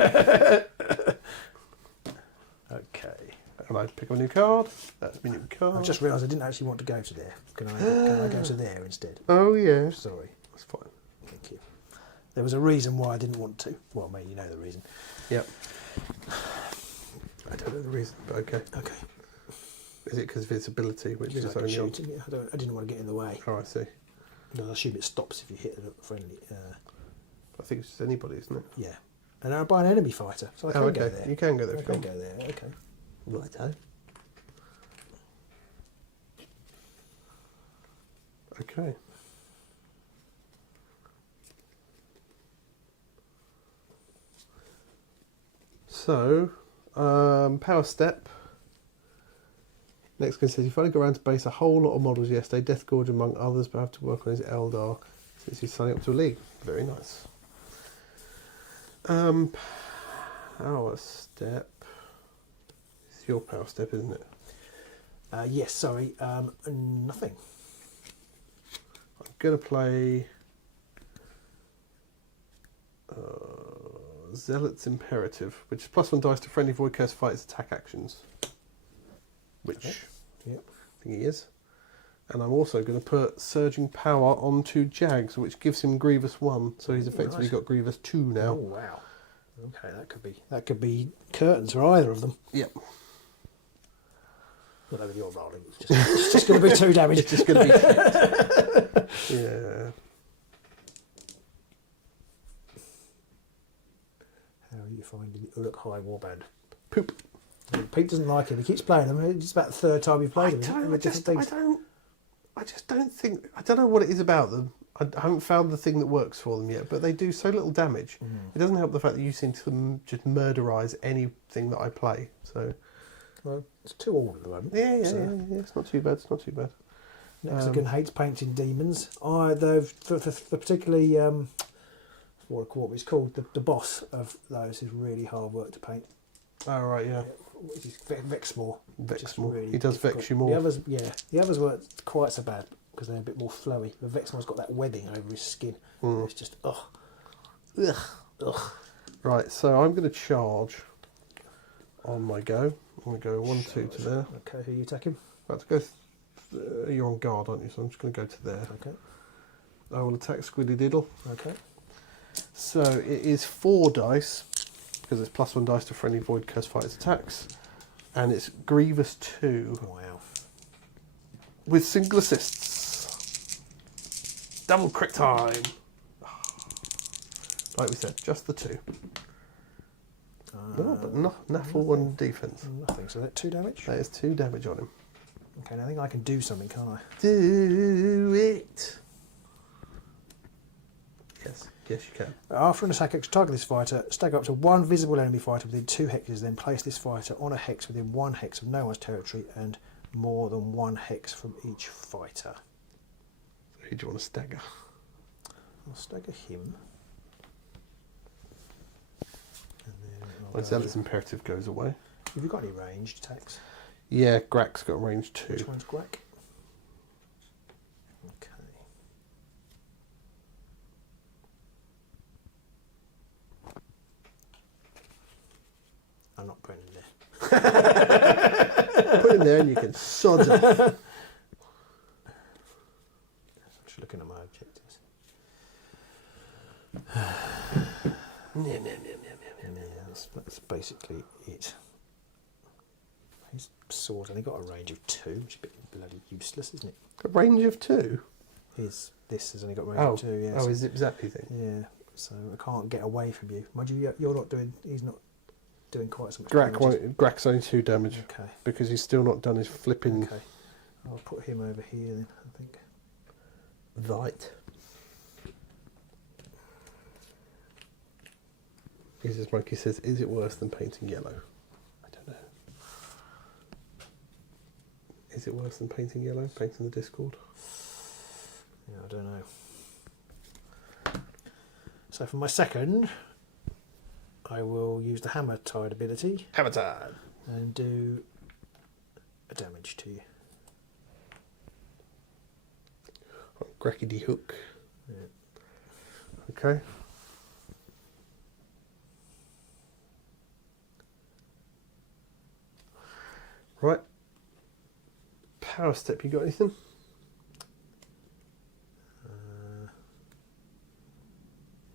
Okay. And I pick up a new card. That's my new I card. just realised I didn't actually want to go to there. Can I go to there instead? Oh, yeah. Sorry. That's fine. Thank you. There was a reason why I didn't want to. Well, maybe you know the reason. Yep. I don't know the reason, but okay. Okay. Is it because of its ability, which Because is I can only on... shoot him. Yeah, I didn't want to get in the way. Oh, I see. I assume it stops if you hit a friendly. I think it's just anybody, isn't it? Yeah. And I'm by an enemy fighter, so I can go there. You can go there I if you can want. go there. Okay. Righto. Okay. So, Power Step. Next one says, you finally got around to base a whole lot of models yesterday, Deathgorge among others, but have to work on his Eldar since he's signing up to a league. Very nice. Power Step. It's your Power Step, isn't it? Yes, sorry. Nothing. I'm going to play Zealot's Imperative, which is +1 dice to friendly Void Curse fighters' attack actions. Which Yep. I think he is. And I'm also going to put Surging Power onto Jags, which gives him Grievous 1, so he's effectively Nice. got Grievous 2 now. Oh wow. Okay, that could be curtains for either of them. Yep. Not over your rolling. It's just going to be 2 damage. It's just going to be yeah. How are you finding the Uruk High Warband? Poop. Pete doesn't like him. He keeps playing them. It's about the 3rd time you've played them. I just don't think. I don't know what it is about them. I haven't found the thing that works for them yet, but they do so little damage. It doesn't help the fact that you seem to just murderize anything that I play. So, Well, it's 2 all at the moment. yeah. It's not too bad. It's not too bad. Mexican hates painting demons. They've particularly what it's called. The boss of those is really hard work to paint. Oh right, yeah. Which is Vex more. Vex more. Really He does difficult. vex you more. The others, the others weren't quite so bad because they're a bit more flowy. The Vexmore's got that webbing over his skin. It's just ugh. Right, so I'm going to charge on my go. I'm going to go 1, 2 to there. Okay, who are you attacking? About to go. You're on guard, aren't you? So I'm just going to go to there. Okay. I will attack Squiddy Diddle. Okay. So it is 4 dice because it's +1 dice to friendly Void Curse fighters attacks, and it's Grievous 2 Wow. with single assists. Double crit time. Like we said, just the 2. No, but naffle 1 defense. Nothing. So that 2 damage. That is 2 damage on him. Okay, now I think I can do something, can't I? Do it. Yes, you can. After an attack, target this fighter, stagger up to 1 visible enemy fighter within 2 hexes, then place this fighter on a hex within 1 hex of no one's territory and more than 1 hex from each fighter. Who do you want to stagger? I'll stagger him. And then My Zealot's Imperative goes away. Have you got any ranged attacks? Yeah, Grak's got range 2. Which one's Grak? Okay. I'm not putting it there. Put him there and you can sod it. I'm just looking at my objectives. Yeah, that's basically it. His sword's only got a range of 2, which is a bit bloody useless, isn't it? A range of 2? This has only got a range of 2, yeah. Oh, so, his zip zappy thing. yeah, so I can't get away from you. Mind you, you're not doing, he's not doing quite so much damage. Grak's only 2 damage Okay, because he's still not done his flipping okay. I'll put him over here then, I think. right. Jesus Monkey says, is it worse than painting yellow? I don't know. Is it worse than painting yellow? Painting the Discord? Yeah, I don't know. So for my second, I will use the Hammer Tide ability Hammer time! and do a damage to you. Grackety hook. Yeah. Okay. Right. Power Step, you got anything?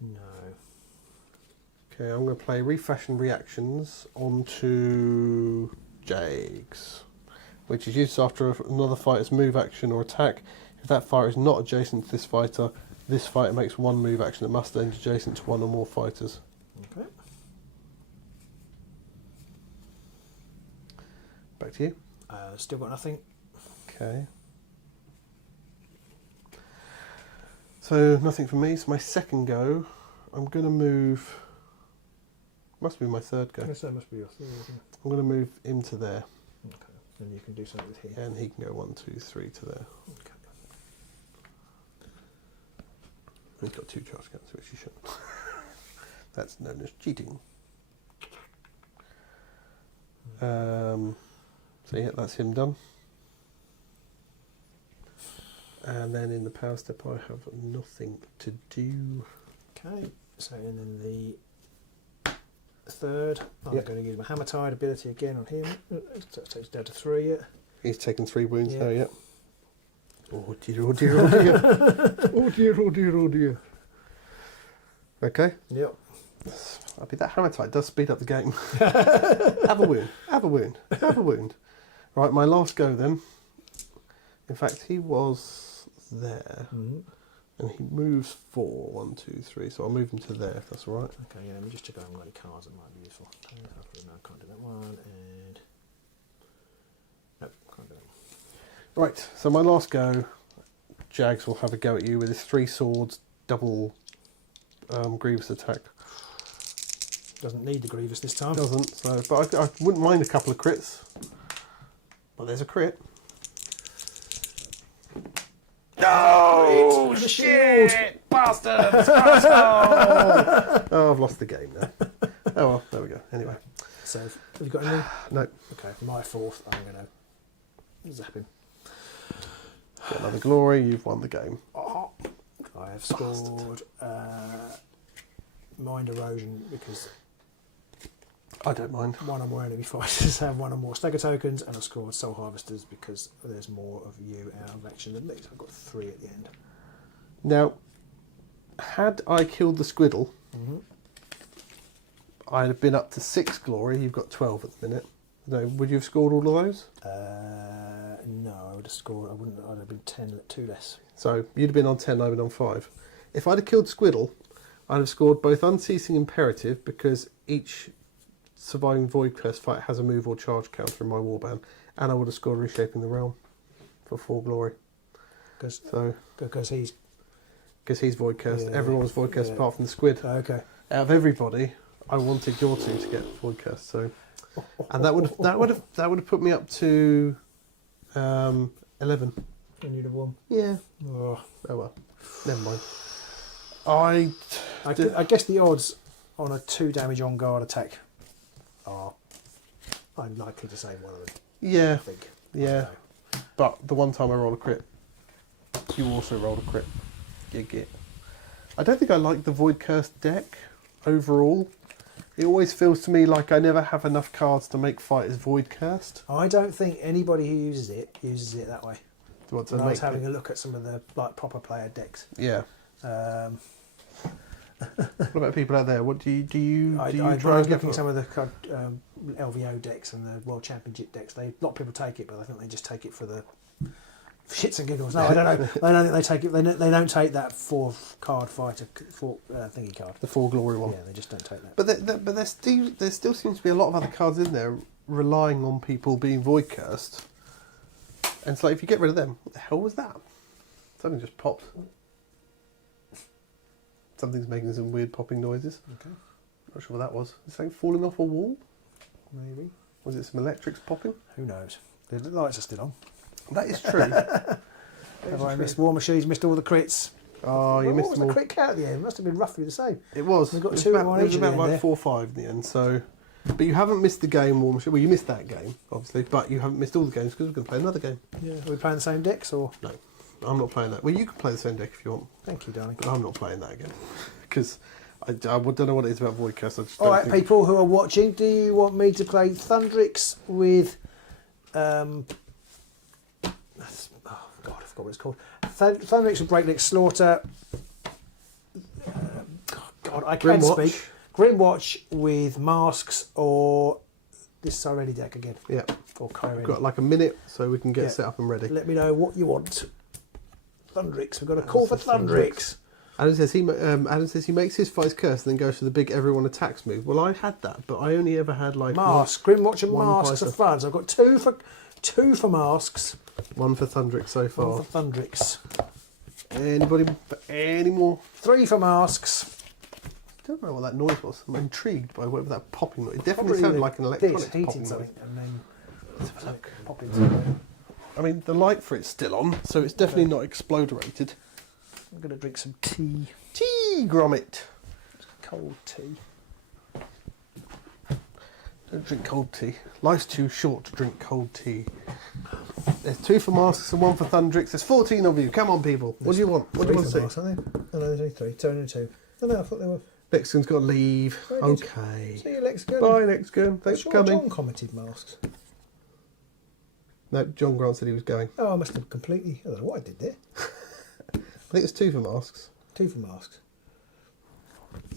No. Okay, I'm going to play Refashion Reactions onto Jags, which is used after another fighter's move action or attack. If that fighter is not adjacent to this fighter makes 1 move action that must end adjacent to 1 or more fighters. Okay. Back to you. Still got nothing. Okay. So nothing from me. So my second go, I'm going to move Must be my third go. Yes, that must be your third. Yeah. I'm going to move him to there. Okay. And you can do something with here. And he can go 1, 2, 3 to there. Okay. He's got 2 charge counts, which he shouldn't. That's known as cheating. So yeah, that's him done. And then in the power step, I have nothing to do. Okay. So and then the third, I'm going to use my Hammer Tide ability again on him. So it takes down to 3 yet. He's taken 3 wounds now, yeah. Oh dear, oh dear, oh dear. Oh dear, oh dear, oh dear. Okay. Yep. I mean, that Hammer Tide does speed up the game. Have a wound, have a wound, have a wound. Right, my last go then. In fact, he was there. And he moves 4, 1, 2, 3. So I'll move him to there if that's all right. Okay, yeah, let me just check out how many cards that might be useful. No, I can't do that one. And nope, can't do that one. Right, so my last go, Jags will have a go at you with his 3 swords, double Grievous attack. Doesn't need the Grievous this time. Doesn't, so, but I wouldn't mind a couple of crits. But there's a crit. No! Shit! Bastards! Oh, I've lost the game now. Oh well, there we go. Anyway. So, have you got anything? No. Okay, my 4th, I'm going to zap him. Get another glory, you've won the game. Oh, I have scored Mind Erosion because I don't mind. one or more enemy fighters have 1 or more stagger tokens, and I scored Soul Harvesters because there's more of you out of action than me. So I've got 3 at the end. Now, had I killed the Squiddle, I'd have been up to 6 glory. You've got 12 at the minute. No, would you have scored all of those? No, I would have scored. I wouldn't. I'd have been 10, 2 less. So you'd have been on 10, I'd have been on 5. If I'd have killed Squiddle, I'd have scored both Unceasing Imperative because each surviving Void Curse fight has a move or charge counter in my warband, and I would have scored Reshaping the Realm for 4 glory. Because he's Void Cursed. Yeah, Everyone's Void Cursed apart from the Squid. okay. Out of everybody, I wanted your 2 to get Void Cursed. So, and that would have put me up to 11. And you'd have won. Yeah. Oh. Oh well. Never mind. I guess the odds on a 2 damage on guard attack are unlikely to save one of them. Yeah. I think. Yeah. But the one time I rolled a crit, you also rolled a crit. Git. I don't think I like the Void Cursed deck overall. It always feels to me like I never have enough cards to make fighters Void Cursed. I don't think anybody who uses it that way. What I was having a look at some of the proper player decks. Yeah. What about people out there? What do you I was looking at some of the LVO decks and the World Championship decks. A lot of people take it, but I think they just take it for the shits and giggles. No, I don't know. I don't think they take it. They don't take that 4-card fighter thingy card. The 4 glory one. Yeah, they just don't take that. But there still seems to be a lot of other cards in there relying on people being Void Cursed. And it's like, if you get rid of them, what the hell was that? Something just popped. Something's making some weird popping noises. Okay. Not sure what that was. Is something falling off a wall? Maybe. Was it some electrics popping? Who knows? The lights are still on. That is true. Have I missed War Machines? Missed all the crits? Oh, you missed What them was all. the crit count at the end? It must have been roughly the same. It was. We got It was 2 about, on it each was at the about end like there. 4 or 5 in the end. So, but you haven't missed the game, War Machine. Well, you missed that game, obviously, but you haven't missed all the games because we're going to play another game. Yeah. Are we playing the same decks or? No, I'm not playing that. Well, you can play the same deck if you want, Thank you, darling. but I'm not playing that again because I don't know what it is about Void Curse. I just All don't right, think... people who are watching, do you want me to play Thundrix with? Oh God, I forgot what it's called. Thundrix with Breakneck Slaughter. God, I can't Grimwatch. speak. Grimwatch with Masks or this Serenity deck again. Yeah, Or we've Kyrie. got like a minute so we can get Yeah. set up and ready. Let me know what you want. Thundrix. We've got a call for Thundrix. Adam says he makes his fights curse and then goes for the big everyone attacks move. Well, I had that, but I only ever had like Mask. Grimwatch and one Masks are fighter. fun. So I've got two for Masks. one for Thundrix so far. One for Thundrix. Anybody any more? 3 for Masks. don't know what that noise was. I'm intrigued by whatever that popping noise. It definitely Probably sounded like an electronics heating popping noise. something and then Let's have a look. popping something. I mean, the light for it's still on, so it's definitely not exploderated. I'm going to drink some tea. Tea, Gromit. Cold tea. Don't drink cold tea. Life's too short to drink cold tea. There's 2 for masks and 1 for Thundrix. There's 14 of you. Come on, people. What do you want? What do you want to see? Masks, aren't they? Oh, no, there's only 3. 2 and 2. Oh, no, I thought they were... Vixen's got to leave. Right, Okay. See you, Lex. Go. Bye, Lex. Gun. Thanks for coming. John commented masks. No, John Grant said he was going. Oh, I must have completely... I don't know what I did there. I think it's 2 for masks. 2 for masks.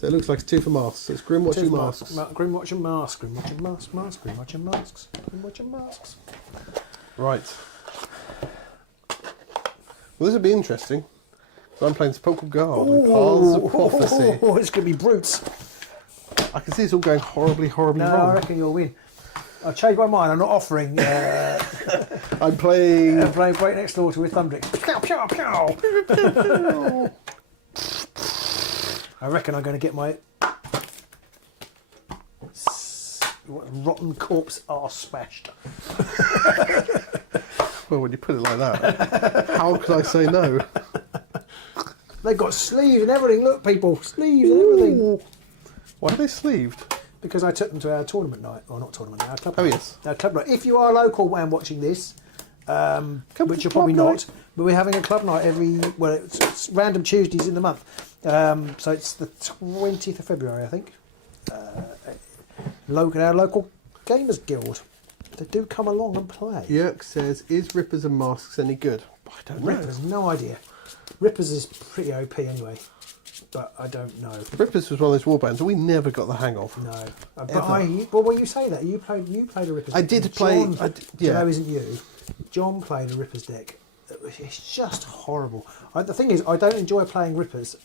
So it looks like it's 2 for masks. So it's Grim watching masks. Grim watching masks. Grim watching masks. Grim watching masks. Grim watching masks. Right. Well, this would be interesting. So I'm playing Sepulchral Guard and Paths of Prophecy. Oh, it's going to be brutes. I can see it's all going horribly, horribly No, wrong. I reckon you'll win. I've changed my mind. I'm not offering. I'm playing... playing Break Next Door with Thundrix. Pow, pow, pow. I reckon I'm going to get my rotten corpse arse smashed. Well, when you put it like that, how could I say no? They've got sleeves and everything. Look, people, sleeves and everything. Ooh. Why are they sleeved? Because I took them to our tournament night, or not tournament night, our club Oh, night. yes. Our club night. If you are local and watching this, Come which to you're probably club not, night. but we're having a club night it's random Tuesdays in the month. So it's the 20th of February, I think. Our local Gamers Guild. They do come along and play. Yerk says, is Rippers and Masks any good? I don't know. Rippers, no idea. Rippers is pretty OP anyway, but I don't know. Rippers was one of those warbands that we never got the hang of. No, but Ever. well, when you say that, you played a Rippers. I deck, did and play- John, I d- yeah. No, isn't you? John played a Rippers deck. It's just horrible. The thing is, I don't enjoy playing Rippers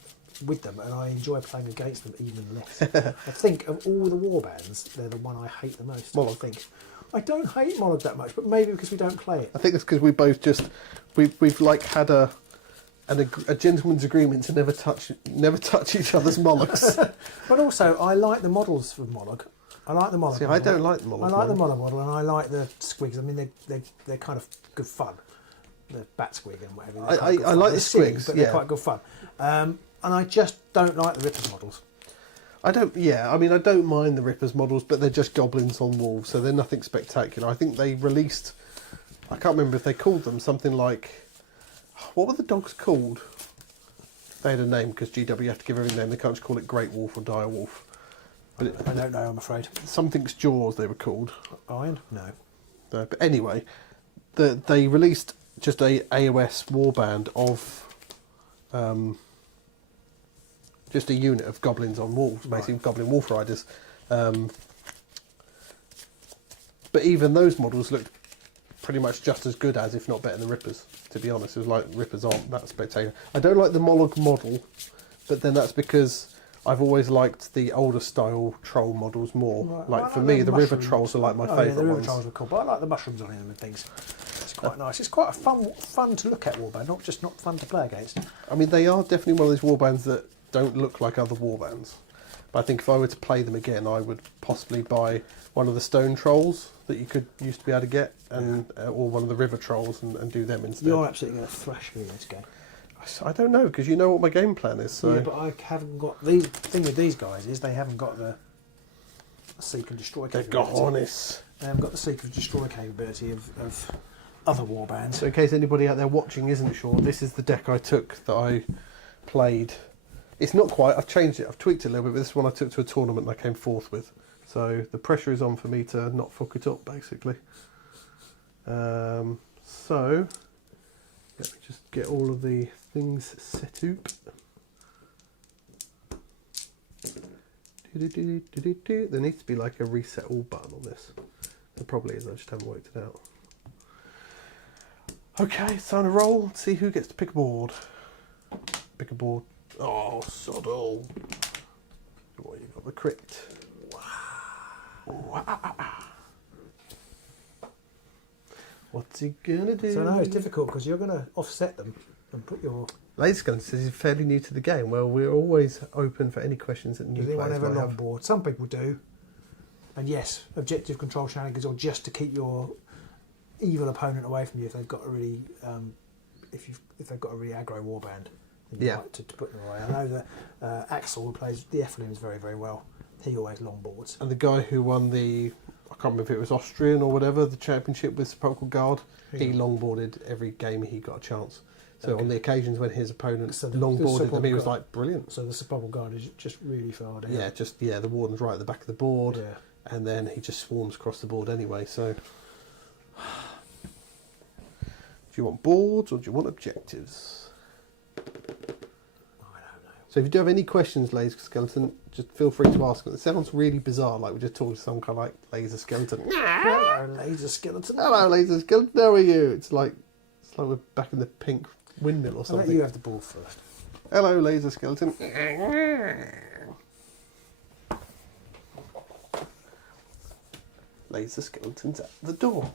with them, and I enjoy playing against them even less. I think of all the warbands, they're the one I hate the most. Moloch. I think. I don't hate Moloch that much, but maybe because we don't play it. I think it's because we both just we've like had a gentleman's agreement to never touch each other's Molochs. But also, I like the models for Moloch. I like the Moloch. See, I model. don't like the Moloch I like the model. Moloch model, and I like the squigs. I mean, they're kind of good fun. The bat squig and whatever. they're quite good I fun. like They're the silly, squigs, but yeah. they're quite good fun. And I just don't like the Rippers models. I don't. Yeah, I mean, I don't mind the Rippers models, but they're just goblins on wolves, so they're nothing spectacular. I think they released. I can't remember if they called them something like. What were the dogs called? They had a name because GW have to give everything a name. They can't just call it Great Wolf or Dire Wolf. But I don't know. I'm afraid. something's Jaws they were called. Iron? No. No, but anyway, they released just a AOS warband of. Just a unit of goblins on wolves, basically goblin wolf riders. But even those models looked pretty much just as good as, if not better than Rippers, to be honest. It was like Rippers aren't that spectacular. I don't like the Moloch model, but then that's because I've always liked the older style troll models more. Right. Like I for like me, the the River mushrooms. Trolls are like my Oh, favourite yeah, the River ones. Trolls are cool, but I like the mushrooms on them and things. It's quite nice. It's quite a fun to look at warband, not fun to play against. I mean, they are definitely one of those warbands that don't look like other warbands. But I think if I were to play them again, I would possibly buy one of the stone trolls that used to be able to get, and or one of the river trolls and do them instead. You're absolutely going to thrash me in this game. I don't know, because you know what my game plan is. So Yeah, but I haven't got the thing with these guys is they haven't got the seek and destroy they've capability. got honest. They haven't got the seek and destroy capability of other warbands. So in case anybody out there watching isn't sure, this is the deck I took that I played. It's not quite, I've changed it, I've tweaked it a little bit, but this is one I took to a tournament and I came fourth with. So the pressure is on for me to not fuck it up, basically. So, let me just get all of the things set up. There needs to be like a reset all button on this. There probably is, I just haven't worked it out. Okay, it's time to roll. Let's see who gets to pick a board. Pick a board. Oh, soddle. Oh, you got the crit. Wow. What's he gonna do? So no, it's difficult because you're going to offset them and put your Laser Skeleton says he's fairly new to the game. Well, we're always open for any questions that new Does anyone players have a might have. longboard? Some people do. And yes, objective control shenanigans, or just to keep your evil opponent away from you if they've got a really if they've got a really aggro warband. Then you like to put them away. I know that Axel, who plays the Ephelims very, very well, he always longboards. And the guy who won the, I can't remember if it was Austrian or whatever, the championship with Sepulchral Guard, he longboarded every game he got a chance. So on the occasions when his opponent longboarded them, he was like, brilliant. So the Sepulchral Guard is just really far down. Yeah, the warden's right at the back of the board. Yeah. And then he just swarms across the board anyway, so... Do you want boards or do you want objectives? I don't know. So if you do have any questions, Laser Skeleton, just feel free to ask them. It sounds really bizarre, like we're just talking to some kind of like Laser Skeleton. Hello, Laser Skeleton. Hello, Laser Skeleton, how are you? It's like we're back in the pink windmill or I'll something. let you have the ball first. Hello, Laser Skeleton. Laser Skeleton's at the door.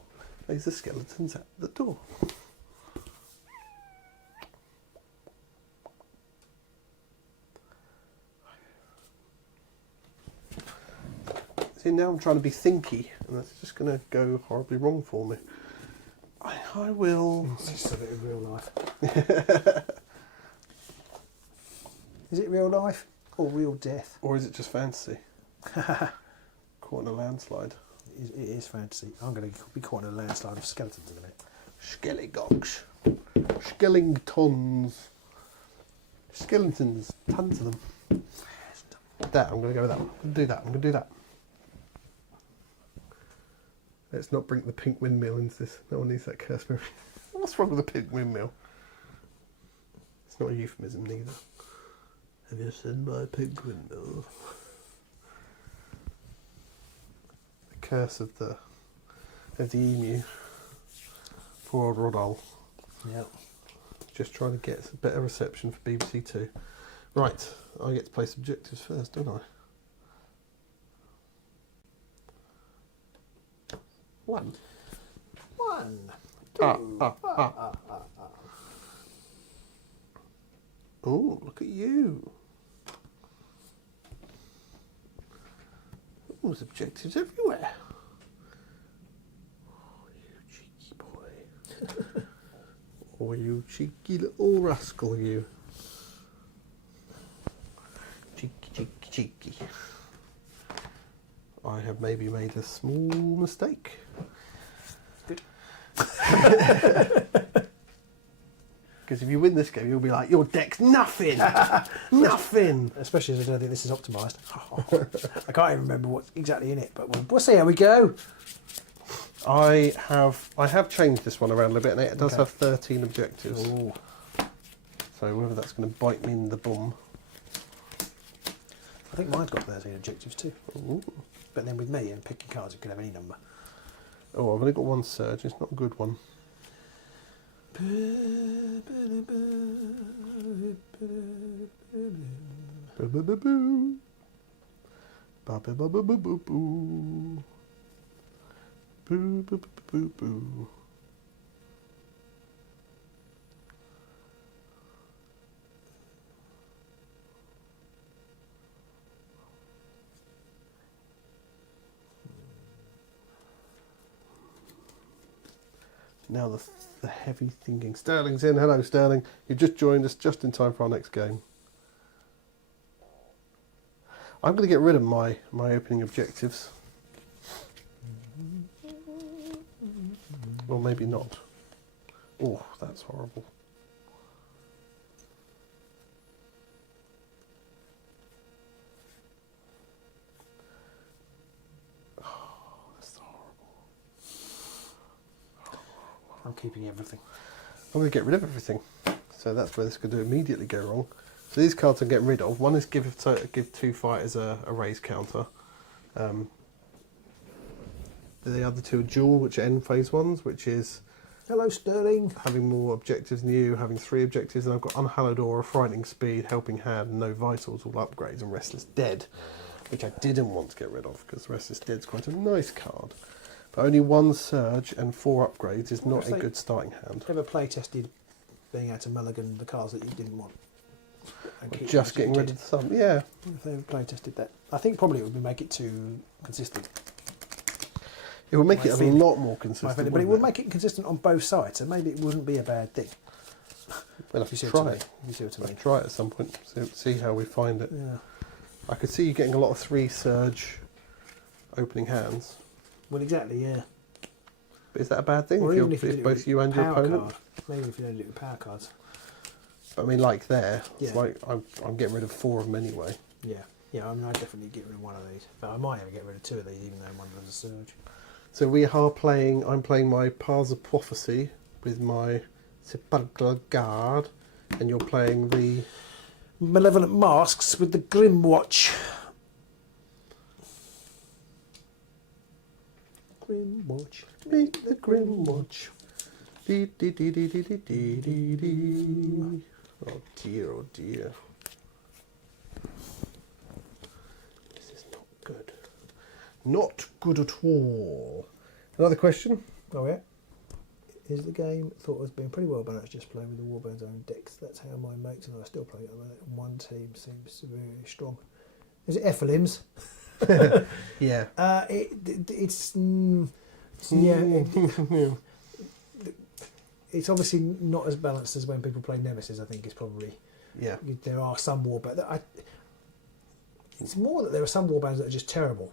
Laser Skeleton's at the door. See, now I'm trying to be thinky, and that's just going to go horribly wrong for me. I will... It's just a bit of real life. Is it real life or real death? Or is it just fantasy? Caught in a landslide. It is fantasy. I'm going to be caught in a landslide of skeletons in a minute. Skelligogs. Skellingtons. Skeletons. Tons of them. That, I'm going to go with that one. I'm going to do that. I'm going to do that. Let's not bring the pink windmill into this. No one needs that curse memory. What's wrong with the pink windmill? It's not a euphemism neither. Have you seen my pink windmill? The curse of the emu. Poor old Rodol. Yeah. Just trying to get a better reception for BBC Two. Right, I get to place objectives first, don't I? One. Two. Oh, look at you. Oh, there's objectives everywhere. Oh, you cheeky boy. Oh, you cheeky little rascal, you. Cheeky, cheeky, cheeky. I have maybe made a small mistake. Good. Because if you win this game, you'll be like, your deck's nothing! Nothing! Especially as I don't think this is optimised. I can't even remember what's exactly in it, but we'll see how we go. I have changed this one around a little bit, and it does have 13 objectives. Ooh. So whether that's going to bite me in the bum. I think mine's got 13 objectives too. Ooh. But then with me and picking cards, it could have any number. Oh, I've only got one surge. It's not a good one. Now the heavy thinking. Sterling's in. Hello, Sterling. You've just joined us just in time for our next game. I'm going to get rid of my opening objectives. Or maybe not. Oh, that's horrible. I'm keeping everything. I'm going to get rid of everything. So that's where this could immediately go wrong. So these cards I'm getting rid of. One is give two fighters a raise counter. The other two are dual, which are end phase ones, which is Hello, Sterling. having more objectives than you, having 3 objectives, and I've got Unhallowed Aura, Frightening Speed, Helping Hand, No Vitals, all upgrades, and Restless Dead, which I didn't want to get rid of because Restless Dead's quite a nice card. But only 1 Surge and 4 upgrades is not a good starting hand. Ever play tested being able to mulligan the cards that you didn't want. And keep Just the getting ones rid that of some. Yeah. you did. If they ever play tested that, I think probably it would make it too consistent. It would make My it a feeling. lot more My consistent. feeling, but it wouldn't would make it consistent on both sides, so maybe it wouldn't be a bad thing. We'll If you have see to what I try mean. it. You see what I Let's mean? try it at some point. See how we find it. Yeah. I could see you getting a lot of 3 surge opening hands. Well, exactly. Yeah. But is that a bad thing Or if, even if you if did it both with you and your power opponent? card. Maybe if you don't do it with power cards. I mean, like there, Yeah. it's like I'm getting rid of 4 of them anyway. Yeah. Yeah. I mean, I'd definitely get rid of one of these. But I might even get rid of 2 of these, even though one of them's a surge. So we are playing. I'm playing my Paths of Prophecy with my Sepulchral Guard, and you're playing the. Malevolent Masks with the Grim Watch. Grim Watch. Meet the Grim Watch. Dee, dee, dee, dee, dee, dee, dee, dee, dee. Oh dear, oh dear. This is not good. Not good at all. Another question? Oh yeah. Is the game thought has been pretty well balanced just playing with the Warband's own decks? That's how mine makes, and I still play it. One team seems very strong. Is it Ephelims? Yeah. It's obviously not as balanced as when people play Nemesis. I think is probably Yeah. there are some warbands. It's more that there are some warbands that are just terrible,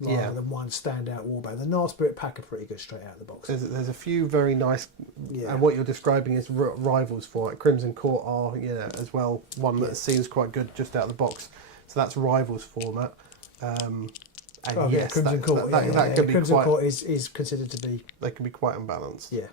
rather than one standout warband. The Gnarl Spirit Pack are pretty good straight out of the box. There's a few very nice, Yeah. and what you're describing is rivals for it. Crimson Court are, as well, one that Yeah. seems quite good just out of the box. So that's rivals format. And yes, Crimson Court. that could be Crimson quite. Court is considered to be They can be quite unbalanced. yeah.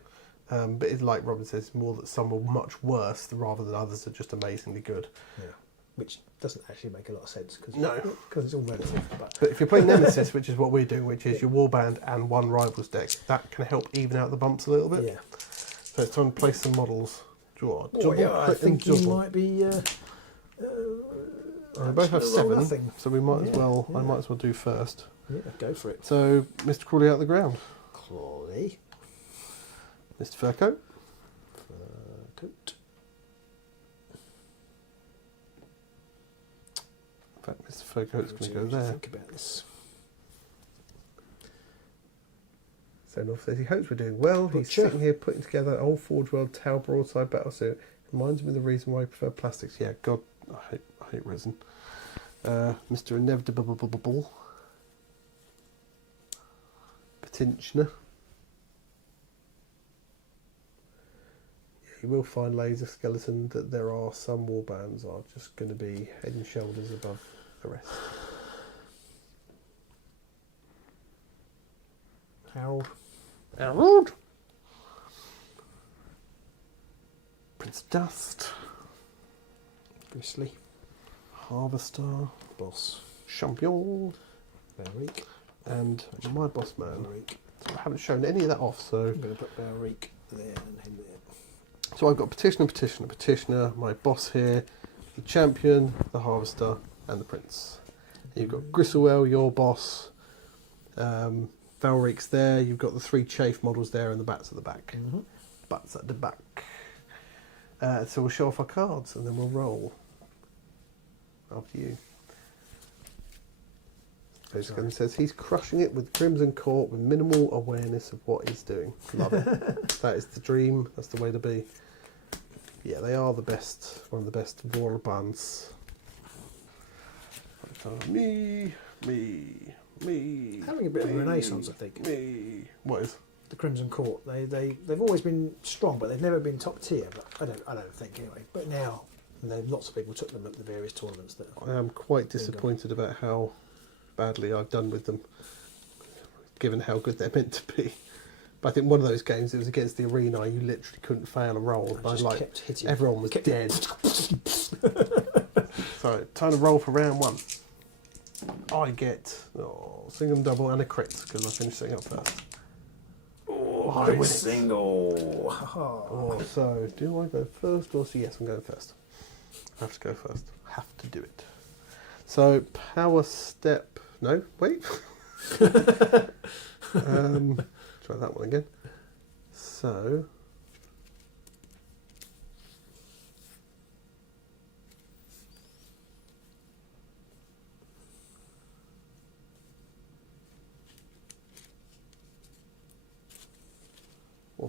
But it's like Robin says, more that some are much worse rather than others are just amazingly good. Yeah, which doesn't actually make a lot of sense because No. it's all relative. But if you're playing Nemesis, which is what we do, which is your warband and one rivals deck, that can help even out the bumps a little bit. Yeah. So it's time to place some models. Draw. I think you might be. We both have actually roll 7, nothing. so we might as Yeah, well. I yeah. might as well do first. Yeah, go for it. So, Mr. Crawley out the ground, Clawley. Mr. Furcoat, Coat. in fact, Mr. Furcoat's going to go there. Think about this. So North says he hopes we're doing well. He's Butcher. sitting here putting together an old Forge World Tau broadside battlesuit. Reminds me of the reason why I prefer plastics. Yeah, God, I hate resin. Mr. Inevitable. Patinchner. You will find, Laser Skeleton, that there are some warbands are just going to be head and shoulders above the rest. Harold. Prince Dust. Grizzly. Harvester. Boss. Champion. Balric. And my boss man. Balric. So I haven't shown any of that off, so... I'm going to put Balric there and him there. So I've got Petitioner, my boss here, the Champion, the Harvester, and the Prince. You've got Gristlewell, your boss, Valric's there, you've got the 3 Chafe models there, and the bats at the back. Mm-hmm. Bats at the back. So we'll show off our cards, and then we'll roll. After you. Basically says he's crushing it with Crimson Court with minimal awareness of what he's doing. Love it. That is the dream. That's the way to be. Yeah, they are the best. One of the best war bands. Me. Having a bit of a renaissance, I think. Me. What is? The Crimson Court. They've always been strong, but they've never been top tier. But I don't think anyway. But now, lots of people took them at the various tournaments. That I am quite disappointed about how badly I've done with them, given how good they're meant to be. But I think one of those games, it was against the Arena, you literally couldn't fail a roll. I just kept hitting. Everyone was dead. So, time to roll for round 1. I get single, double, and a crit because I finished setting up first. I win it. Single. So, do I go first or yes, I'm going first. I have to go first. Have to do it. So, power step. No, wait. Try that one again. So,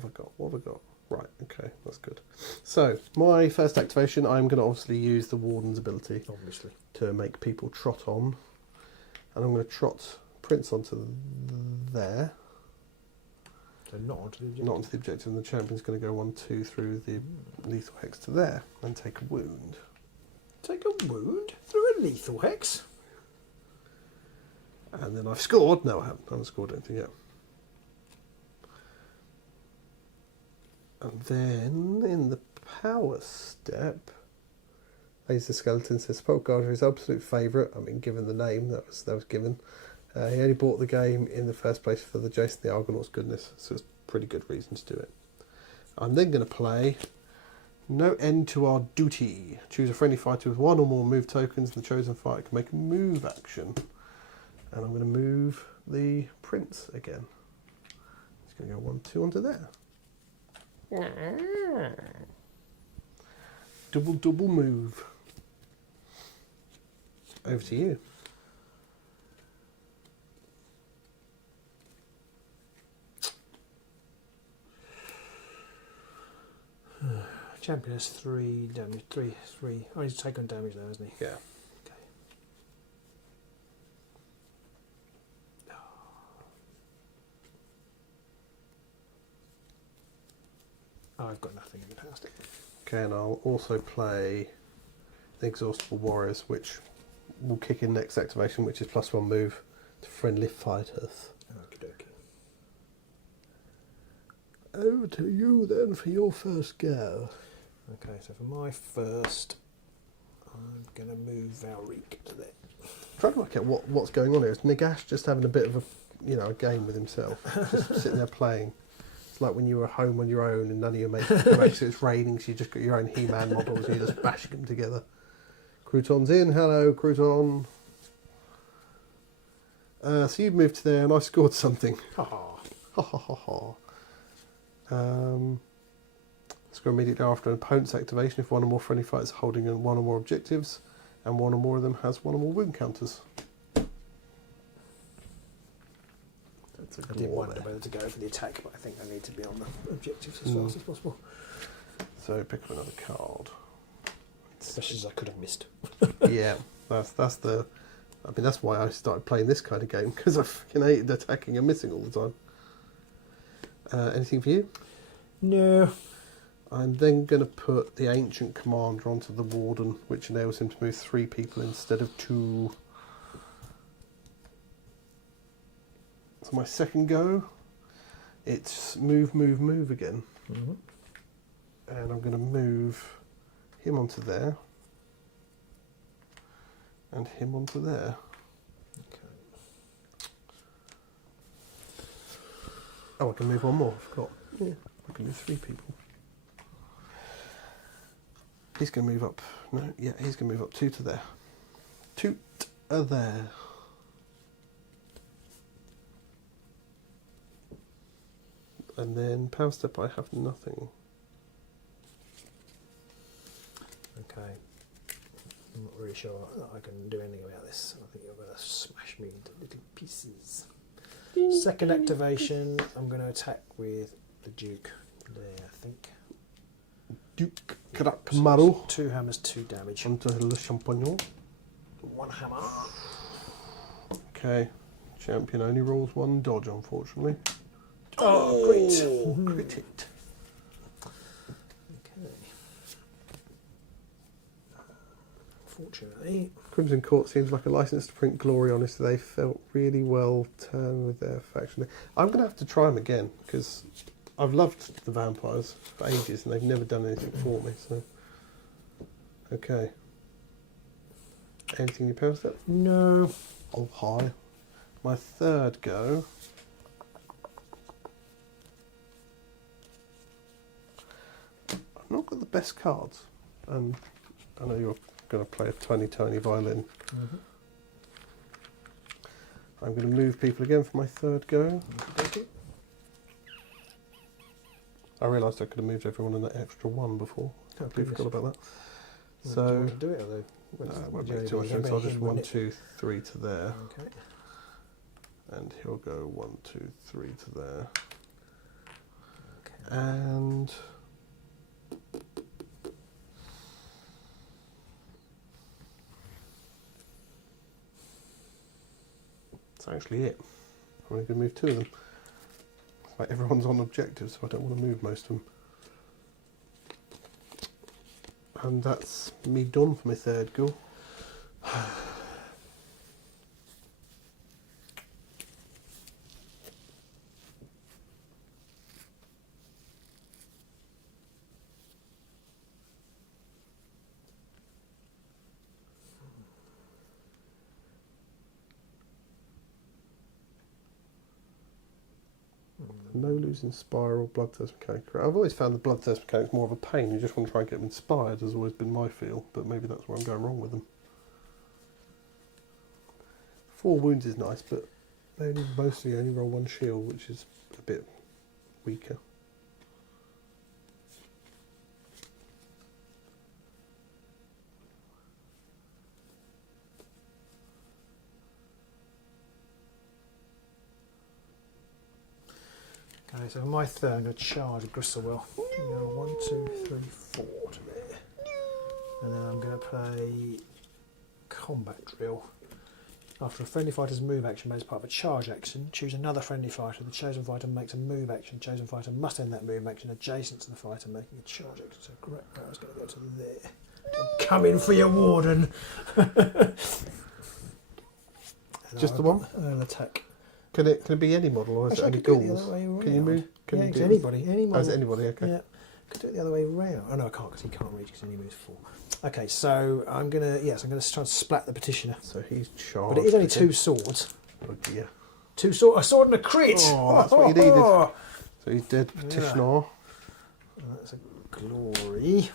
have I got? What have I got? Right, okay, that's good. So, my first activation, I'm going to obviously use the Warden's ability. Obviously. To make people trot on. And I'm going to trot Prince onto there. So not onto the objective. Not onto the objective, and the champion's going to go 1-2 through the lethal hex to there and take a wound. Take a wound through a lethal hex. And then I've scored. No, I haven't scored anything yet. And then in the power step, Lays the Skeleton says Spellguard is his absolute favourite. I mean, given the name that was given. He only bought the game in the first place for the Jason the Argonaut's goodness, so it's a pretty good reason to do it. I'm then going to play No End to Our Duty. Choose a friendly fighter with one or more move tokens, and the chosen fighter can make a move action. And I'm going to move the Prince again. He's going to go 1-2 onto there. Double move. Over to you. Champion has 3 damage. 3. Oh, he's taken damage now, isn't he? Yeah. Okay. Oh, I've got nothing in the power step. Okay, and I'll also play the Exhaustible Warriors, which will kick in next activation, which is +1 move to friendly fighters. Okie dokie. Over to you then for your first go. Okay, so for my first, I'm going to move Valric to there. Trying to work out what's going on here. Is Nagash just having a bit of a game with himself, just sitting there playing? It's like when you were home on your own and none of your mates come out, so it's raining, so you just got your own He-Man models and you're just bashing them together. Crouton's in. Hello, Crouton. So you've moved to there and I scored something. Ha ha. Ha ha ha ha. Score immediately after an opponent's activation if one or more friendly fighters are holding one or more objectives and one or more of them has one or more wound counters. That's a I did glory. wonder whether to go for the attack, but I think I need to be on the objectives as fast as possible. So pick up another card. Especially as I could have missed. Yeah, that's the. I mean, that's why I started playing this kind of game, because I fucking hated attacking and missing all the time. Anything for you? No. I'm then going to put the Ancient Commander onto the Warden, which enables him to move 3 people instead of 2. So my second go, it's move again. Mm-hmm. And I'm going to move him onto there. And him onto there. Okay. Oh, I can move one more, I forgot. Yeah, I can move 3 people. He's going to move up. No, yeah, he's going to move up 2 to there. 2 to there. And then power step, I have nothing. Okay. I'm not really sure that I can do anything about this. I think you're going to smash me into little pieces. Second activation, I'm going to attack with the Duke there, I think. Duke Krakmaru. 2 hammers, 2 damage. Onto Le Champignon. 1 hammer. Okay. Champion only rolls 1 dodge, unfortunately. Oh, great. Crit it. Okay. Fortunately. Crimson Court seems like a license to print glory, honestly. They felt really well turned with their faction. I'm going to have to try them again, because I've loved the vampires for ages and they've never done anything for me. So, okay. Anything you post up? No. Oh, hi. My third go. I've not got the best cards. And I know you're going to play a tiny violin. Mm-hmm. I'm going to move people again for my third go. Okay. I realised I could have moved everyone in that extra 1 before. I completely forgot about that. Do you So, want to do it, although? it won't make too much sense. I'll just 1, 2, 3 to there. Okay. And he'll go 1, 2, 3 to there. Okay. And that's actually it. I'm only going to move 2 of them. Like everyone's on objectives, so I don't want to move most of them. And that's me done for my 3rd go. No losing spiral, bloodthirst mechanic. I've always found the bloodthirst mechanics more of a pain. You just want to try and get them inspired, has always been my feel, but maybe that's where I'm going wrong with them. 4 wounds is nice, but they mostly only roll 1 shield, which is a bit weaker. Okay, so for my 3rd, I'm going to charge a Gristlewell. 1, 2, 3, 4 to there. And then I'm going to play Combat Drill. After a friendly fighter's move action made as part of a charge action, choose another friendly fighter. The chosen fighter makes a move action. The chosen fighter must end that move action adjacent to the fighter making a charge action. So correct arrow's going to go to there. I'm coming for you, Warden! Just the one? An attack. Can it be any model, or is it only ghouls? Can you move? Can you it's do anybody. Any model. Oh, is it anybody? Okay. Yeah. Could do it the other way round. Oh no, I can't because he can't reach because he only moves 4. Okay, so I'm gonna try and splat the petitioner. So he's charged. But it is only 2 swords. Oh dear. 2 swords, a sword and a crit. Oh, that's what you needed. So he's dead, petitioner. Yeah. That's a glory.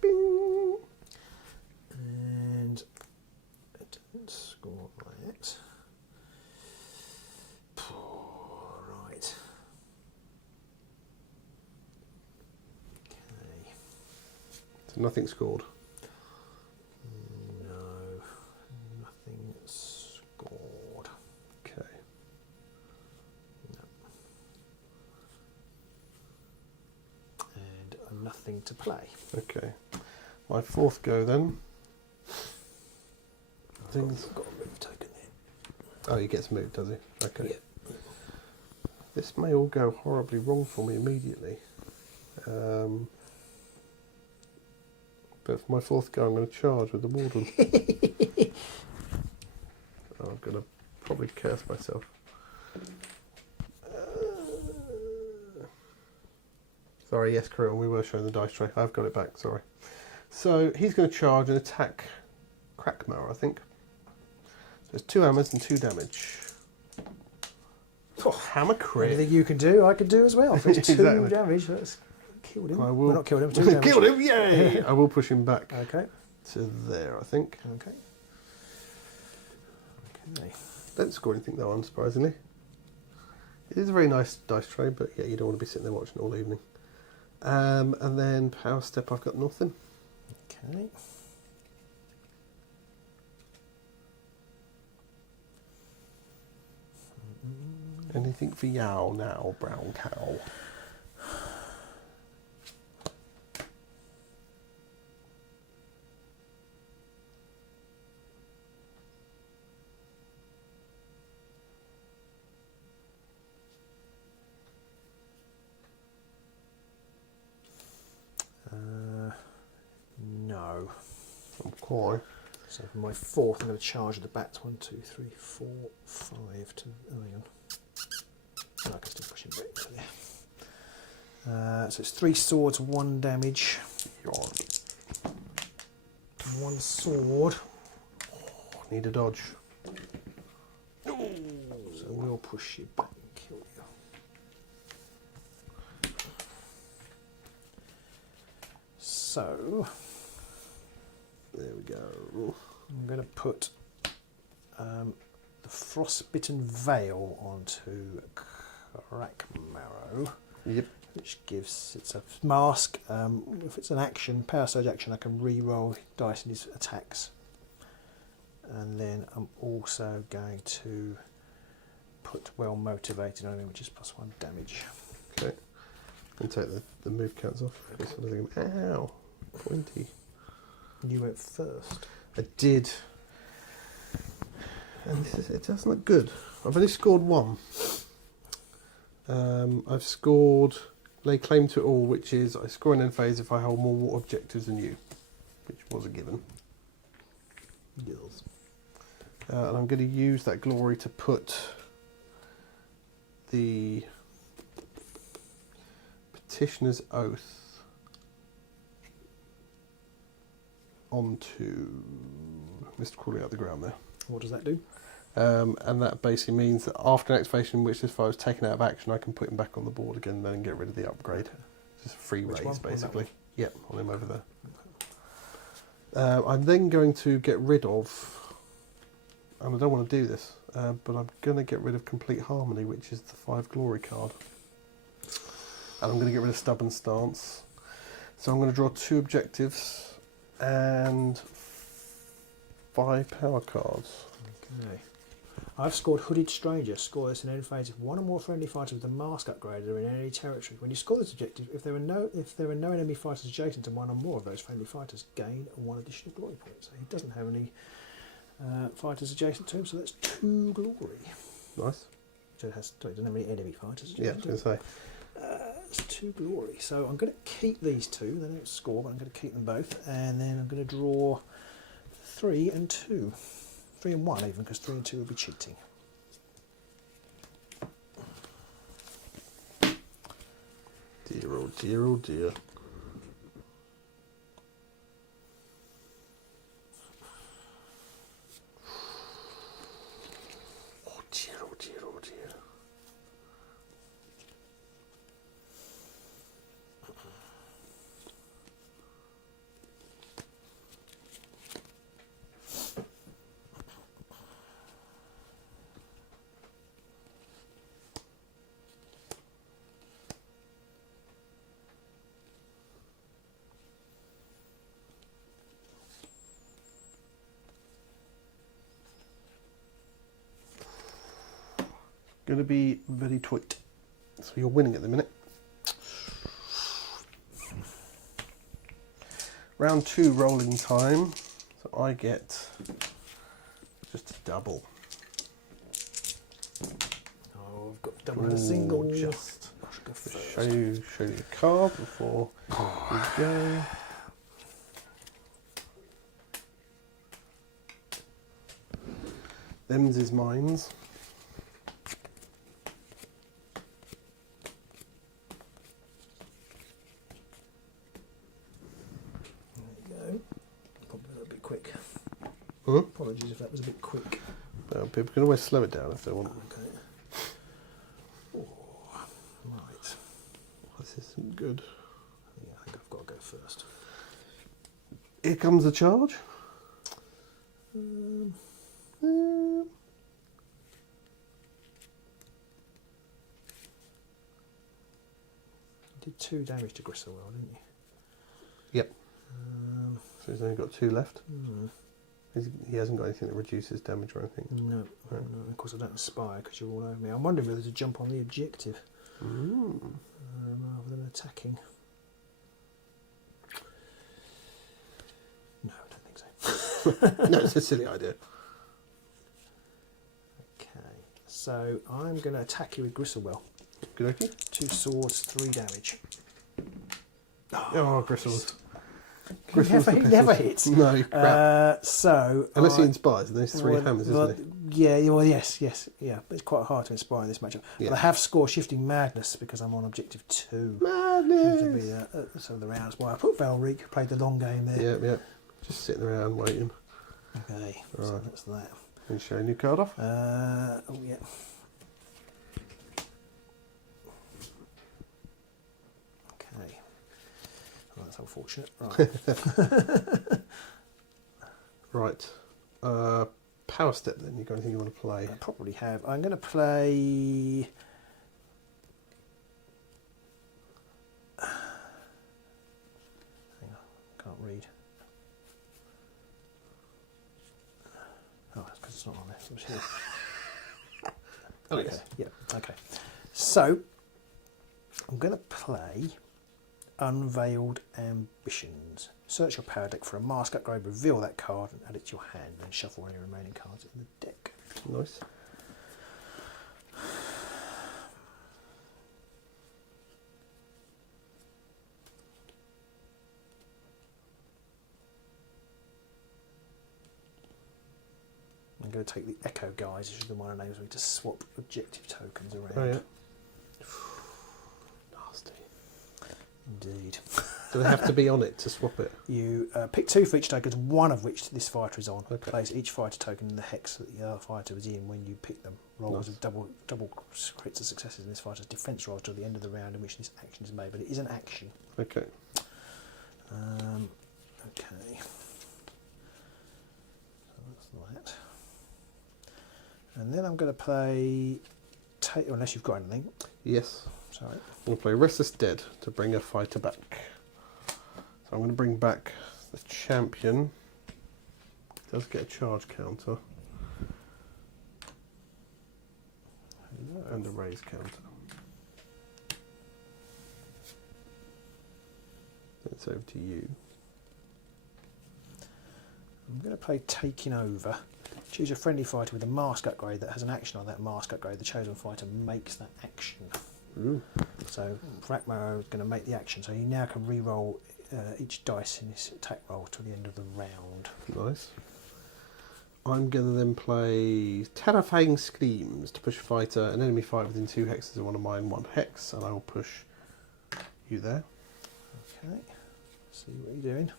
Bing. And I didn't score that. Right. Okay. So nothing scored. No, nothing scored. Okay. No. And nothing to play. Okay. My 4th go then. I've got a move token there. Oh, he gets moved, does he? Okay. Yeah. This may all go horribly wrong for me immediately. But for my 4th go, I'm going to charge with the Warden. I'm going to probably curse myself. Sorry, yes, carry on. We were showing the dice tray. I've got it back, sorry. So he's going to charge and attack Crackmauer, I think. So it's 2 hammers and 2 damage. Oh, hammer crit. Anything you can do, I can do as well. So it's 2 Exactly. damage. That's killed him. I will. Well, not killed him, 2 damage. Killed him, yay! I will push him back Okay. to there, I think. Okay. Okay. Don't score anything though, unsurprisingly. It is a very nice dice tray, but yeah, you don't want to be sitting there watching it all evening. And then power step, I've got nothing. Okay. Anything for Yow now, brown cow? No. Okay. So for my 4th, I'm going to charge the bats. 1, 2, 3, 4, 5 to. Oh, hang on. No, I can still push him back to there. So it's 3 swords, 1 damage. 1 sword. Oh, need a dodge. So we'll push you back and kill you. So There we go. I'm going to put the Frostbitten Veil onto Crackmarrow. Yep. Which gives, it's a mask. If it's an action, power surge action, I can re-roll dice in his attacks. And then I'm also going to put Well Motivated on him, which is +1 damage. Okay. And take the move counts off. Ow, pointy. You went first. I did. And it doesn't look good. I've only scored 1. I've scored lay claim to it all, which is I score an end phase if I hold more water objectives than you, which was a given. Yes. And I'm going to use that glory to put the Petitioner's Oath onto Mr. Crawling out the ground there. What does that do? And that basically means that after an activation in which this fire is taken out of action, I can put him back on the board again and then get rid of the upgrade. Just a free Which raise, one? basically. Yep, on him over there. I'm then going to get rid of, and I don't want to do this, but I'm going to get rid of Complete Harmony, which is the 5 glory card. And I'm going to get rid of Stubborn Stance. So I'm going to draw 2 objectives and 5 power cards. Okay. I've scored Hooded Stranger. Score this in end phase if 1 or more friendly fighters with a mask upgraded are in enemy territory. When you score this objective, if there are no enemy fighters adjacent to 1 or more of those friendly fighters, gain 1 additional glory point. So he doesn't have any fighters adjacent to him, so that's 2 glory. Nice. So it doesn't have any enemy fighters Yeah, I adjacent was to going him. to say. That's 2 glory. So I'm going to keep these 2. They don't score, but I'm going to keep them both. And then I'm going to draw 3 and 2. 3 and 1 even, because 3 and 2 would be cheating. Dear, oh dear, oh dear. Oh dear, oh dear, oh dear. Going to be very tight. So you're winning at the minute. Round 2 rolling time. So I get just a double. Oh, I've got double and a single. Just I should go first. show you the card before we go. Them's is mines. There you go. Probably a little bit quick. Huh? Apologies if that was a bit quick. People can always slow it down if they want. Okay. Oh, right. This isn't good. Yeah, I think I've got to go first. Here comes the charge. You did 2 damage to Gristlewell, didn't you? Yep. So he's only got 2 left. Hmm. He hasn't got anything that reduces damage or anything. No, Right. no, of course I don't inspire because you're all over me. I'm wondering whether to jump on the objective rather than attacking. No, I don't think so. No, it's a silly idea. Okay, so I'm going to attack you with Gristlewell. Good okay. 2 swords, 3 damage. Oh, Gristles. He never hits. No, crap. Unless he inspires, and there's 3 hammers, isn't it? Yeah, well, yes, yeah. But it's quite hard to inspire in this matchup. Yeah. But I have score shifting madness because I'm on objective 2. Madness! So the rounds why I put Valric, played the long game there. Yeah. Just sitting around waiting. Okay, Right. so that's that. And show a new card off. Oh yeah. Okay. Well, that's unfortunate. Right. Right. Power step then. You got anything you want to play? I probably have. I'm going to play. Hang on, can't read. Oh, that's because it's not on there. It was here. Oh, Okay. yes. Yeah. Okay. So I'm going to play Unveiled Ambitions. Search your power deck for a mask upgrade, reveal that card and add it to your hand, and shuffle any remaining cards in the deck. Nice. I'm going to take the Echo guys, which is the one that enables me to swap objective tokens around. Oh, yeah. Nasty. Indeed. Do they have to be on it to swap it? You pick 2 for each tokens, one of which this fighter is on. Okay. Place each fighter token in the hex that the other fighter was in when you pick them. Rolls Nice. of double crits and successes in this fighter's defense rolls till the end of the round in which this action is made, but it is an action. Okay. Okay. So that's that. And then I'm going to play, unless you've got anything. Yes. Sorry. I'm going to play Restless Dead to bring a fighter back. So I'm going to bring back the champion. Does get a charge counter. And a raise counter. It's over to you. I'm going to play Taking Over. Choose a friendly fighter with a mask upgrade that has an action on that mask upgrade. The chosen fighter makes that action. Ooh. So Rakmaro is going to make the action. So he now can re-roll each dice in his attack roll till the end of the round. Nice. I'm going to then play Terrifying Screams to push fighter, an enemy fighter within 2 hexes of one of mine, 1 hex, and I will push you there. Okay. See what you're doing.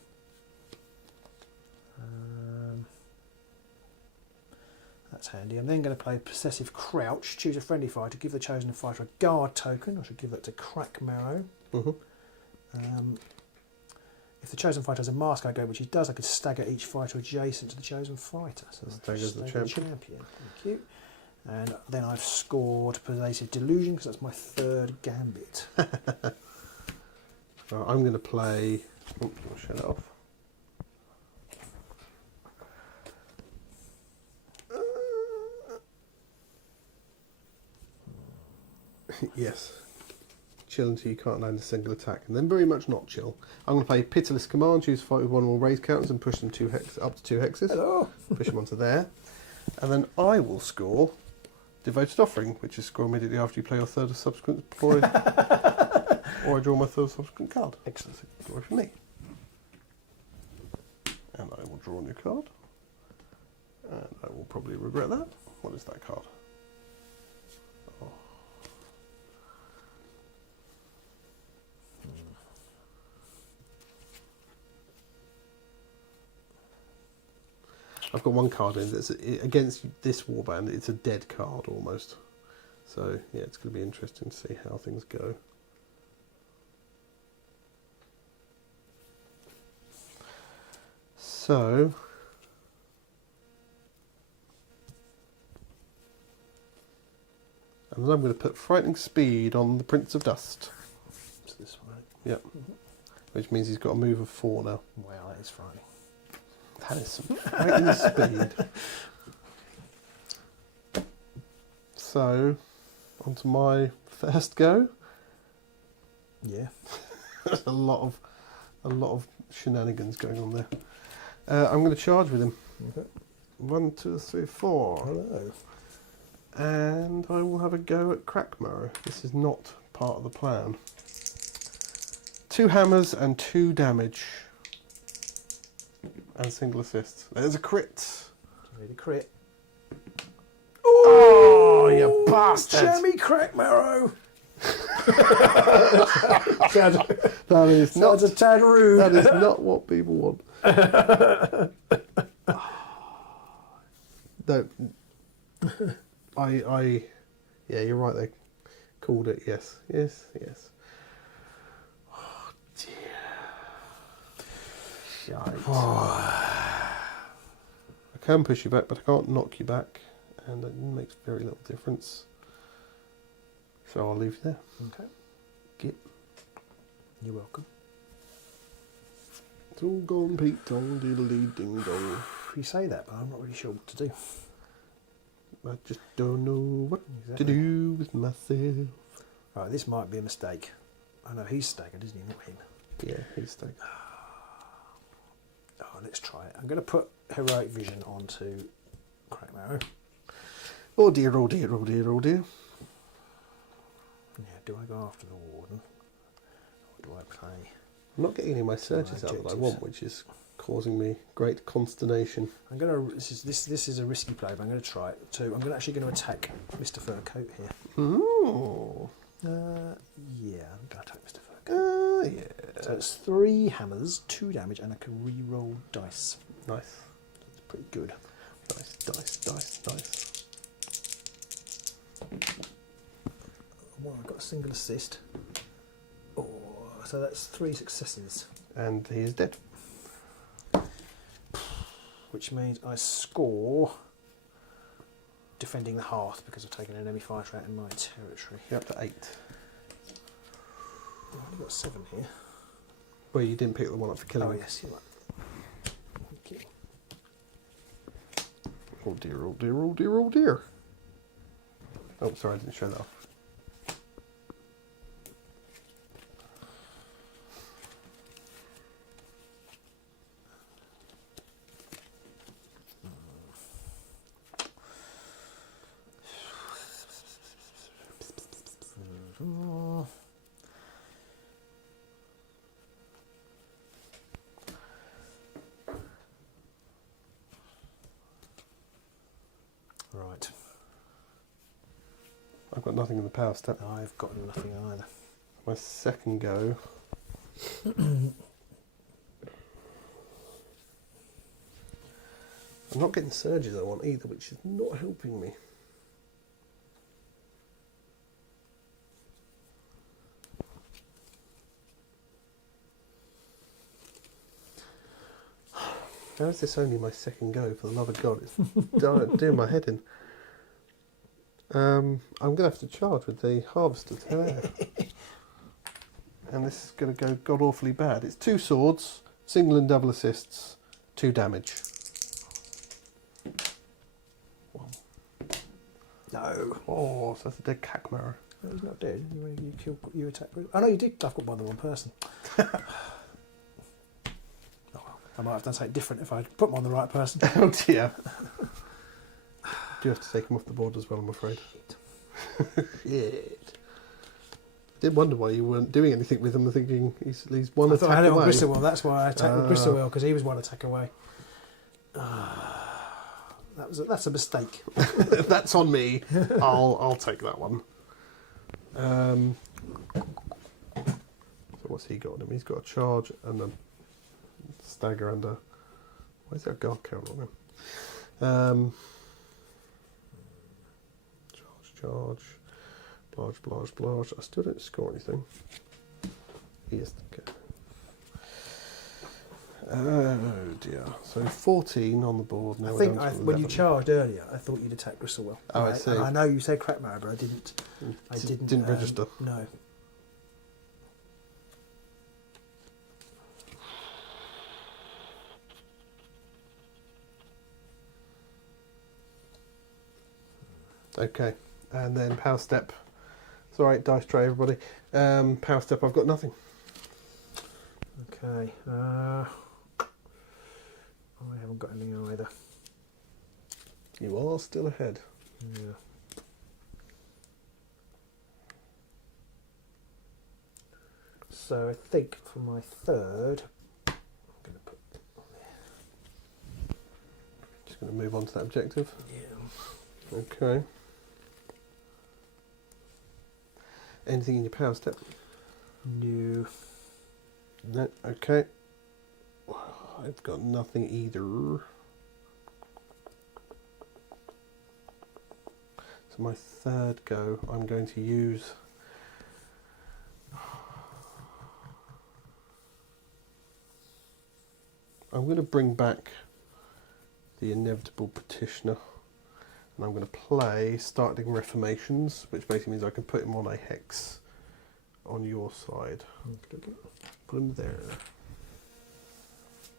That's handy. I'm then going to play Possessive Crouch. Choose a friendly fighter. Give the chosen fighter a guard token. I should give that to Crackmarrow. If the chosen fighter has a mask I go, which he does, I could stagger each fighter adjacent to the chosen fighter. So Staggers the champion. Thank you. And then I've scored Pervasive Delusion because that's my 3rd gambit. I'm going to play... Oh, I'll shut it off. Yes. Chill until you can't land a single attack, and then very much not chill. I'm going to play Pitiless Command, choose a fight with 1 or more raise counters and push them up to 2 hexes. Hello. Push them onto there. And then I will score Devoted Offering, which is score immediately after you play your 3rd or subsequent deploy. Or I draw my 3rd subsequent card. Excellent. Glory for me. And I will draw a new card. And I will probably regret that. What is that card? Oh. I've got 1 card in that's against this warband. It's a dead card almost. So yeah, it's going to be interesting to see how things go. So and then I'm going to put Frightening Speed on the Prince of Dust. It's this way. Yep. Which means he's got a move of 4 now. Wow, that is frightening. That is some frightening speed. So, onto my first go. Yeah. There's a lot of shenanigans going on there. I'm going to charge with him. Okay. 1, 2, 3, 4. Hello. And I will have a go at Crackmarrow. This is not part of the plan. 2 hammers and 2 damage. And single assist. There's a crit. Need a crit. Oh, you bastard! Jammy Crackmarrow! That is not a tad rude. That is not what people want. No, yeah, you're right. They called it. Yes. Oh dear. Shite. I can push you back, but I can't knock you back, and it makes very little difference. So I'll leave you there. Okay. Get. You're welcome. It's all gone, Pete. Dong, diddly, ding dong. You say that, but I'm not really sure what to do. I just don't know what to do with myself. Right, this might be a mistake. I know he's staggered, isn't he? Not him. Yeah, he's staggered. Oh, let's try it. I'm going to put Heroic Vision onto Crack Marrow. Oh dear, oh dear, oh dear, oh dear. Yeah, do I go after the Warden? Or do I play? I'm not getting any of my searches out that I want, which is causing me great consternation. I'm going to. This is a risky play, but I'm going to try it too. I'm actually going to attack Mr. Furcoat here. Ooh. Yeah, I'm going to attack Mr. Furcoat. Yeah. So it's 3 hammers, 2 damage, and I can re-roll dice. Nice. It's pretty good. Nice, dice, dice, dice. Well, I've got a single assist. Oh, so that's 3 successes. And he is dead. Which means I score defending the hearth because I've taken an enemy fighter out in my territory. You're up to 8. I've only got 7 here. Well, you didn't pick the one up for killing Oh, him. yes, you're right. Okay. Oh dear, oh dear, oh dear, oh dear. Oh, sorry, I didn't show that off. Right. I've got nothing in the power step. I've got nothing either. My second go. I'm not getting surges I want either, which is not helping me. How is this only my second go, for the love of God? It's doing my head in. I'm going to have to charge with the Harvester today. And this is going to go god awfully bad. It's 2 swords, single and double assists, 2 damage. No. Oh, so that's a dead Cackmarrow. No, he's not dead. You attack. Oh no, you did. I've got one of the wrong person. Oh well, I might have done something different if I'd put him on the right person. Oh dear. Do have to take him off the board as well, I'm afraid. Shit. I did wonder why you weren't doing anything with him. I'm thinking he's one I attack thought I had it on away. Bristolwell. That's why I attacked with Bristolwell, because he was 1 attack away. That's a mistake. That's on me. I'll take that one. So what's he got on him? He's got a charge and a stagger and a... Why is there a guard count on him? Charge. Blarge. I still don't score anything. Yes. Okay. Oh dear. So 14 on the board. Now I we're think down to when you 11. charged earlier, I thought you'd attack Bristolwell. Oh, I see. And I know you said Crackmarrow, but I didn't. Didn't register. No. Okay, and then power step. It's alright, dice tray, everybody. Power step, I've got nothing. Okay. I haven't got anything either. You are still ahead. Yeah. So I think for my third, I'm going to put on there. Just going to move on to that objective. Yeah. Okay. Anything in your power step? No. No. Okay. I've got nothing either. So my third go, I'm going to use... I'm going to bring back the Inevitable Petitioner. And I'm going to play Startling Reformations, which basically means I can put him on a hex on your side. Okay. Put him there.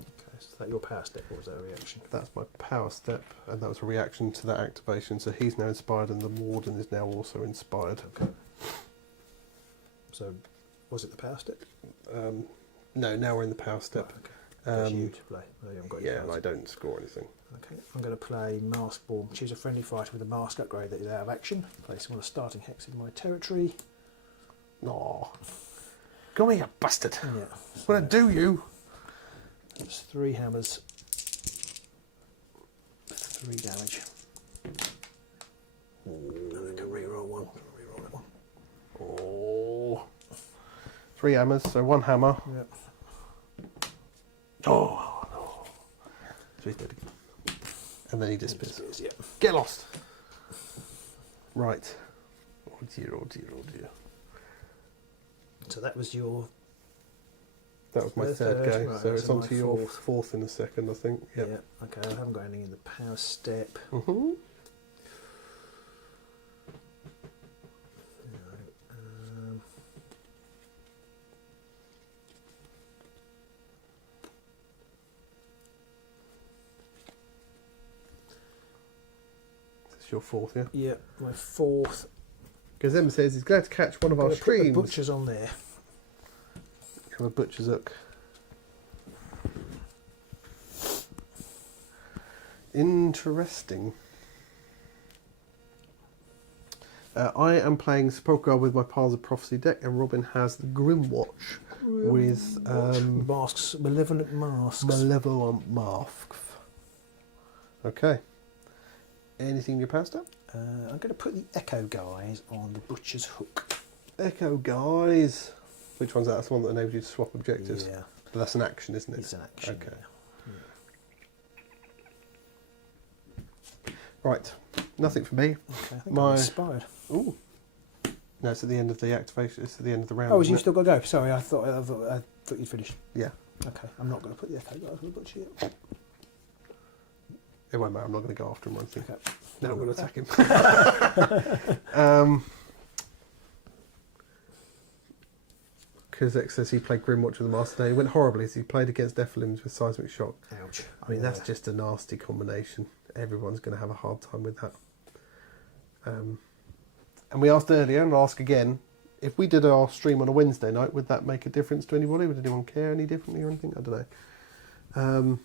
Okay, so is that your power step, or was that a reaction? That's my power step, and that was a reaction to that activation. So he's now inspired, and the Warden is now also inspired. Okay. So Was it the power step? No, now we're in the power step. Right, okay. That's you to play. Oh, you haven't got any Yeah, and cards. I don't score anything. Okay, I'm going to play Maskborn. Choose a friendly fighter with a mask upgrade that is out of action. Place one starting hex in my territory. No. Come here, you bastard. Yeah. What I do, you? That's 3 hammers. 3 damage. And I can reroll one. Reroll that one. Oh. 3 hammers, so 1 hammer. Yep. Oh, no. So he's dead again. And then he disappears. Yeah. Get lost. Right. Oh dear, oh dear, oh dear. So that was your. That was my Third, third go, right, so so it's my onto your fourth. fourth in a second, I think. Yep. Yeah. Okay, I haven't got anything in the power step. Mm-hmm. No, It's your fourth, yeah? yeah, my 4th. Because Emma says he's glad to catch one of our Gonna put the streams. butchers on there. Have a butcher's hook. Interesting. I am playing Sepulchre with my Piles of Prophecy deck, and Robin has the Grimwatch with Masks, malevolent masks. Malevolent Masks. Okay. Anything in your power step? I'm going to put the Echo guys on the butcher's hook. Echo guys. Which one's that? That's the one that enables you to swap objectives. Yeah, But that's an action, isn't it? it's an action. Okay. Yeah. Right. Nothing for me. Okay, I think My- I'm inspired. Ooh. No, it's at the end of the activation. It's at the end of the round. Oh, isn't you it? still got to go. Sorry, I thought you'd finished. Yeah. Okay, I'm not going to put the Echo guys on the butcher yet. It won't matter. I'm not going to go after him or anything. Okay. No, I'm going to attack him. Kuzek says he played Grimwatch with the Master Day. It went horribly as he played against Deathlimbs with Seismic Shock. Ouch. I mean, that's just a nasty combination. Everyone's going to have a hard time with that. And we asked earlier, and I'll ask again, if we did our stream on a Wednesday night, would that make a difference to anybody? Would anyone care any differently or anything? I don't know.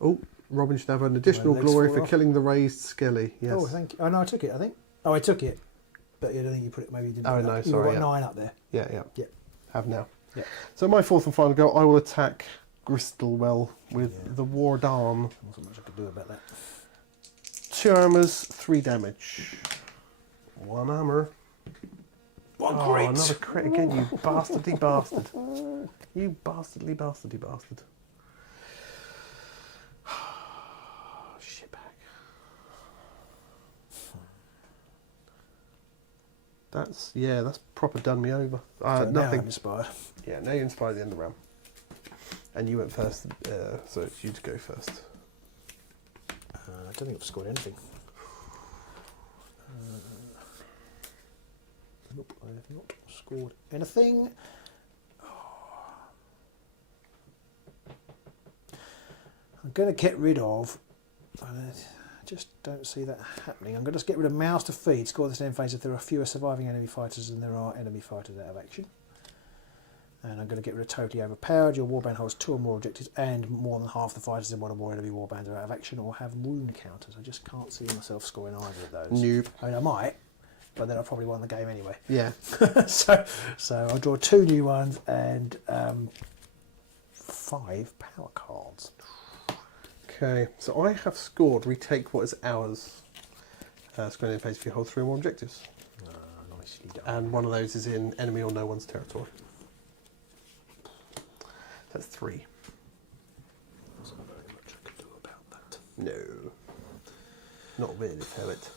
Oh, Robin should have an additional legs glory fall for off. killing the raised Skelly. Yes. Oh, thank you. Oh, no, I took it, I think. Oh, I took it. But I don't think you put it, maybe you didn't. Oh, put it no, up. sorry, You've got yeah. 9 up there. Yeah, yeah. Yeah. Have now. Yeah. So my fourth and final go, I will attack Gristlewell with Yeah. the War Darn. There wasn't much I could do about that. 2 armors, 3 damage. 1 armor. One Oh, another crit again, you bastardly bastard. You bastardly bastardy bastard. Shitbag. That's proper done me over. So now Nothing. I'm inspired. Yeah, now you're inspired at the end of the round. And you went first, so it's you to go first. I don't think I've scored anything. Nope, I have not scored anything. I'm going to get rid of. I just don't see that happening. I'm going to just get rid of Mouse to feed. Score this end phase if there are fewer surviving enemy fighters than there are enemy fighters out of action. And I'm going to get rid of Totally Overpowered. Your warband holds 2 or more objectives, and more than half the fighters in one or more enemy warbands are out of action or have wound counters. I just can't see myself scoring either of those. Nope. I mean, I might, but then I'll probably won the game anyway. Yeah. so I'll draw 2 new ones and 5 power cards. Okay, so I have scored retake what is ours. Scoring in phase if you hold 3 or more objectives. Nicely done. And one of those is in enemy or no one's territory. That's 3. There's not very much I can do about that. No. Not really, poet.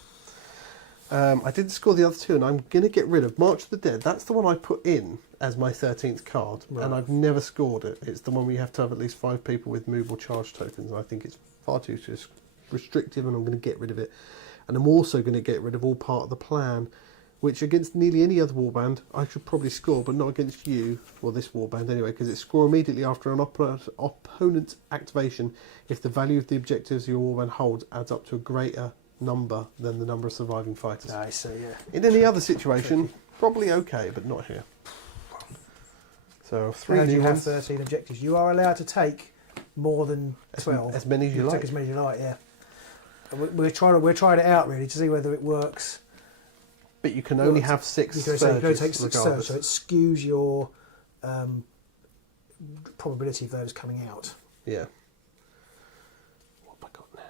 I did score the other 2, and I'm going to get rid of March of the Dead. That's the one I put in as my 13th card, Right. and I've never scored it. It's the one where you have to have at least 5 people with move or charge tokens. I think it's far too restrictive, and I'm going to get rid of it. And I'm also going to get rid of All Part of the Plan, which against nearly any other warband I should probably score, but not against you, or this warband anyway, because it's score immediately after an opponent's activation if the value of the objectives your warband holds adds up to a greater number than the number of surviving fighters. I see, yeah. In any other situation, probably okay, but not here. So 3 And new you have ones. 13 objectives. You are allowed to take more than 12. As many as you can like. take as many as you like, yeah. And we're trying it out really to see whether it works. But you can only have 6 You can surges, take 6 regardless. surges, so it skews your probability of those coming out. Yeah. What have I got now?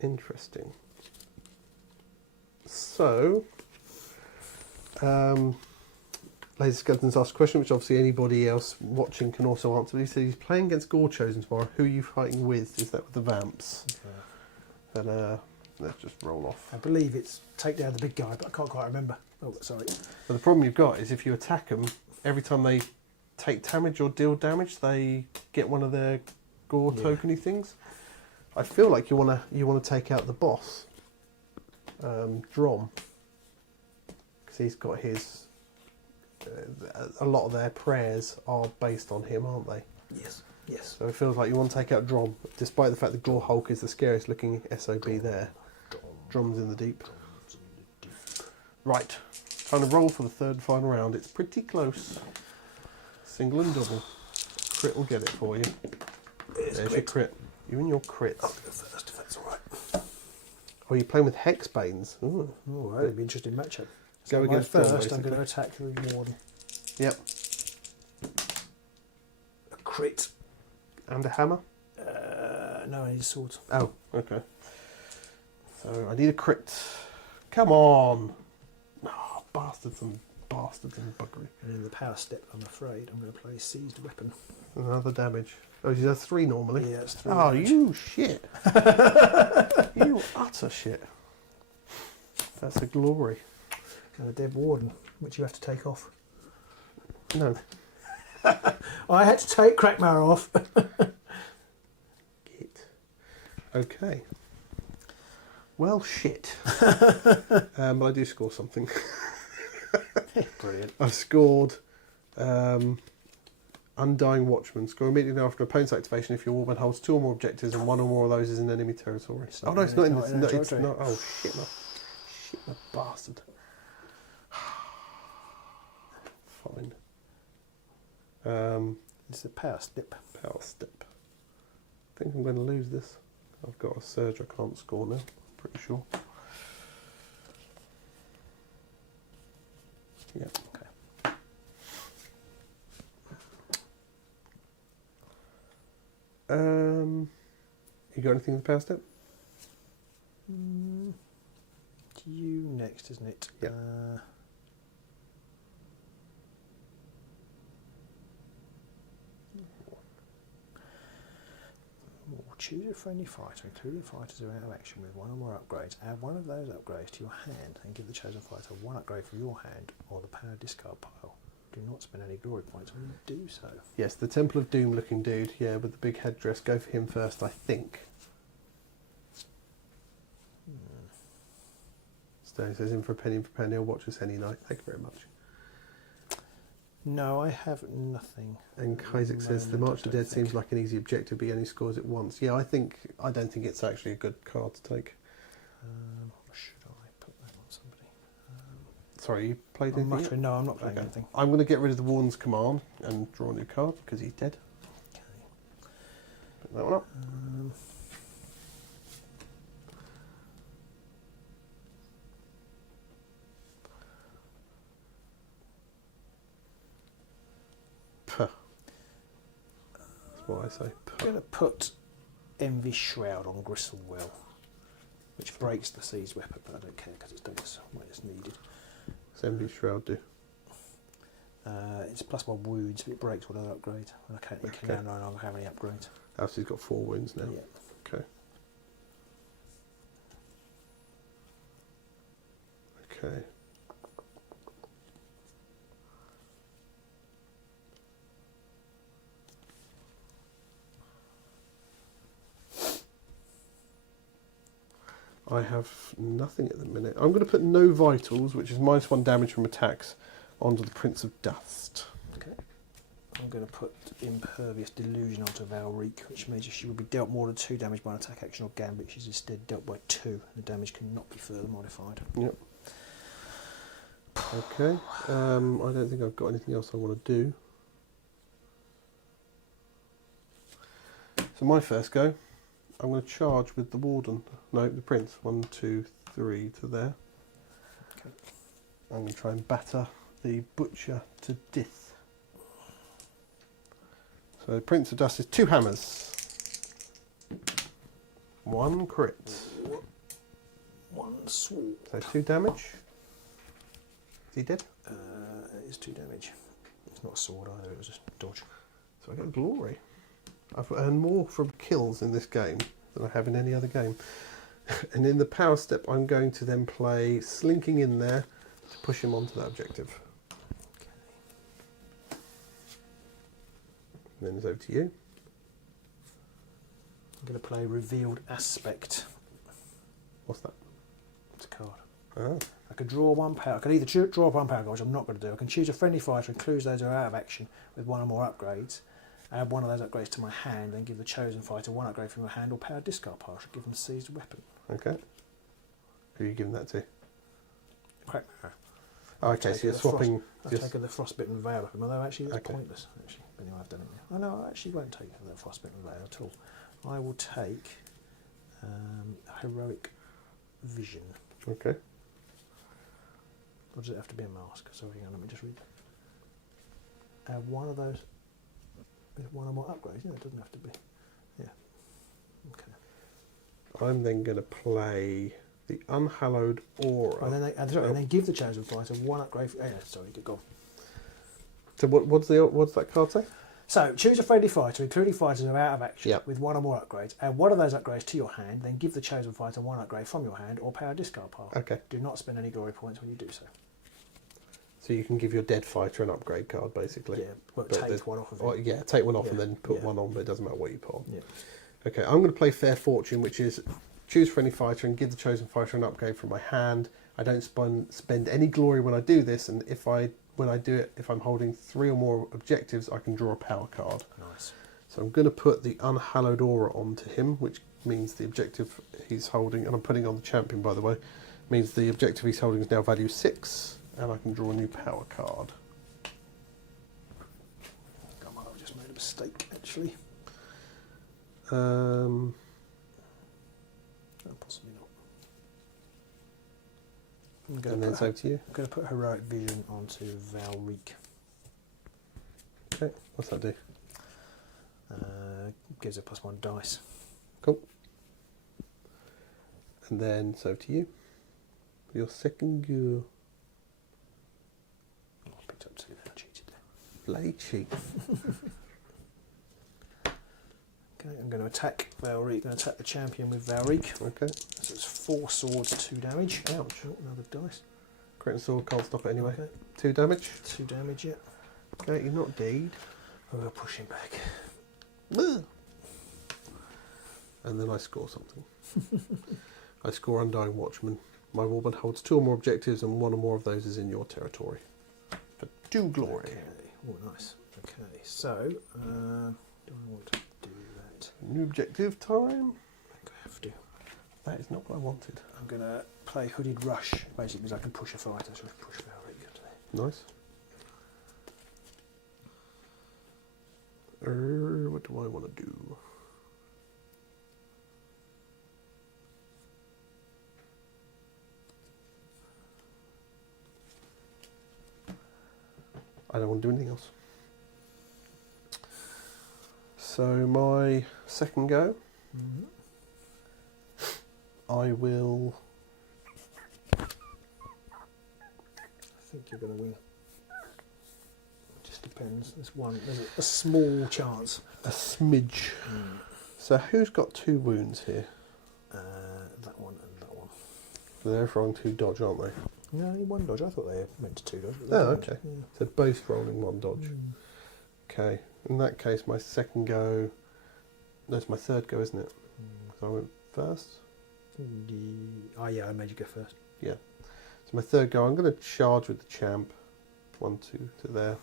Interesting. So, Laser Skeletons asked a question, which obviously anybody else watching can also answer. He said he's playing against Gore Chosen tomorrow. Who are you fighting with? Is that with the Vamps? Okay. And let's just roll off. I believe it's take down the big guy, but I can't quite remember. Oh, sorry. But the problem you've got is if you attack them, every time they take damage or deal damage, they get one of their Gore tokeny things. I feel like you wanna take out the boss, Drom, because he's got his. A lot of their prayers are based on him, aren't they? Yes. Yes. So it feels like you want to take out Drom, despite the fact that Gore Hulk is the scariest looking SOB there. Drom's in the deep. Right, time to roll for the third and final round. It's pretty close. Single and double. Crit will get it for you. There's your crit. You and your crits. I'll go first if that's all right. Oh, you're playing with Hexbanes. Ooh. Oh, that'd be an interesting matchup. Go So against first, Drom, I'm basically. going to attack the Warden. Yep. A crit. And a hammer? No, I need a sword. Oh, okay. So I need a crit. Come on! Oh, bastards and buggery. And in the power step, I'm afraid, I'm going to play Seized Weapon. Another damage. Oh, you have 3 normally? Yeah, it's 3 Oh, damage. you shit. You utter shit. That's a glory. And a dead Warden, which you have to take off. No. I had to take Crackmar off. Git. Okay. Well, shit. But I do score something. Brilliant. I've scored Undying Watchman. Score immediately after opponent's activation if your warband holds 2 or more objectives and 1 or more of those is in enemy territory. It's not Oh no, it's not in in this. the No, it's territory. not. Oh shit, no. Shit, no bastard. Fine. It's a power step. Power step. I think I'm going to lose this. I've got a surge I can't score now. Pretty sure. Yeah. Okay. You got anything with the power step? It's you next, isn't it? Yeah. Choose a friendly fighter, including fighters who are out of action with 1 or more upgrades. Add 1 of those upgrades to your hand and give the chosen fighter 1 upgrade from your hand or the power discard pile. Do not spend any glory points when you do so. Yes, the Temple of Doom looking dude, yeah, with the big headdress. Go for him first, I think. Stone says in for a penny, I'll watch us any night. Thank you very much. No, I have nothing. And Kaizek says the March of the Dead seems like an easy objective, but he only scores it once. Yeah, I don't think it's actually a good card to take. Should I put that on somebody? Sorry, you played I'm anything? muttering, no, I'm not playing Okay. anything. I'm going to get rid of the Warden's Command and draw a new card because he's dead. Okay. Put that one up. Puh. That's what I say. I'm Puh. going to put Envy Shroud on Gristlewell, which breaks the Seized Weapon, but I don't care because it's done its when it's needed. What's Envy Shroud do? It's +1 wounds, but it breaks whatever upgrade. And I can't think Okay. now no longer have any upgrades. Oh, so he's got 4 wounds now. Yeah. Okay. Okay. I have nothing at the minute. I'm going to put no vitals, which is -1 damage from attacks, onto the Prince of Dust. Okay. I'm going to put Impervious Delusion onto Valreek, which means she will be dealt more than 2 damage by an attack action or gambit. She's instead dealt by 2. The damage cannot be further modified. Yep. Okay. I don't think I've got anything else I want to do. So my first go, I'm going to charge with the Warden. No, the Prince. 1, 2, 3 to there. Okay. I'm going to try and batter the Butcher to death. So Prince of Dust is 2 hammers. 1 crit. 1 sword. So 2 damage. Is he dead? It is 2 damage. It's not a sword either, it was a dodge. So I get glory. I've earned more from kills in this game than I have in any other game. And in the power step, I'm going to then play Slinking in there to push him onto that objective. Okay. And then it's over to you. I'm going to play Revealed Aspect. What's that? It's a card. Oh. I can draw 1 power. I can either draw 1 power card, which I'm not going to do. I can choose a friendly fighter, include those who are out of action with 1 or more upgrades. Add 1 of those upgrades to my hand, then give the chosen fighter 1 upgrade from your hand or power discard partial, give them a seized weapon. Okay. Who are you giving that to? Quackmare. Oh, okay, so you're swapping. I've taken the Frostbitten Veil off him, although actually it's Okay. pointless. Actually, anyway, I've done it now. Oh no, I actually won't take the Frostbitten Veil at all. I will take Heroic Vision. Okay. Or does it have to be a mask? Sorry, hang on, let me just read. Add 1 of those. With 1 or more upgrades. No, it doesn't have to be. Yeah. Okay. I'm then going to play the Unhallowed Aura. Well, and then give the chosen fighter 1 upgrade. Yeah, sorry, good go. So what's that card say? So choose a friendly fighter, including fighters who are out of action, Yep. with 1 or more upgrades. Add 1 of those upgrades to your hand, then give the chosen fighter 1 upgrade from your hand or power discard pile. Okay. Do not spend any glory points when you do so. So you can give your dead fighter an upgrade card, basically. Yeah, but But take 1 off of it. Or, yeah, take 1 off and Yeah, then put yeah. 1 on, but it doesn't matter what you put on. Yeah. Okay, I'm going to play Fair Fortune, which is choose friendly fighter and give the chosen fighter an upgrade from my hand. I don't spend any glory when I do this, and when I do it, if I'm holding 3 or more objectives, I can draw a power card. Nice. So I'm going to put the Unhallowed Aura onto him, which means the objective he's holding, and I'm putting on the champion, by the way, means the objective he's holding is now value 6, and I can draw a new power card. I might have just made a mistake, actually. Um, No, possibly not. and then it's over to you. I'm going to put Heroic Vision onto Valreek. Okay, what's that do? Gives it +1 dice. Cool. And then it's over to you. Your second go. Oh, I picked up 2 then, I cheated there. Bloody cheat. Okay, I'm going to attack Valreek. Going to attack the champion with Valreek. Okay. So it's 4 swords, 2 damage. Ouch. Oh, another dice. Crit and sword, can't stop it anyway. Okay. 2 damage. 2 damage, yeah. Okay, you're not dead. I'm going to push him back. And then I score something. I score Undying Watchman. My warband holds 2 or more objectives, and 1 or more of those is in your territory. For 2 glory. Okay. Oh, nice. Okay, so do I want to do that? New objective time. I think I have to. That is not what I wanted. I'm going to play Hooded Rush. Basically, because I can push a fighter, so I can push Valreek up to there. Nice. What do I want to do? I don't want to do anything else. So my second go, I will. I think you're going to win. It just depends. There's a small chance. A smidge. So who's got 2 wounds here? That one and that one. They're rolling 2 dodge, aren't they? No, only 1 dodge. I thought they meant to 2 dodge. But Oh, they don't. okay. Yeah. So both rolling 1 dodge. Okay. In that case, my second go. No, it's my third go, isn't it? So I went first. Oh yeah, I made you go first. Yeah. So my third go, I'm going to charge with the champ. 1, 2 to there.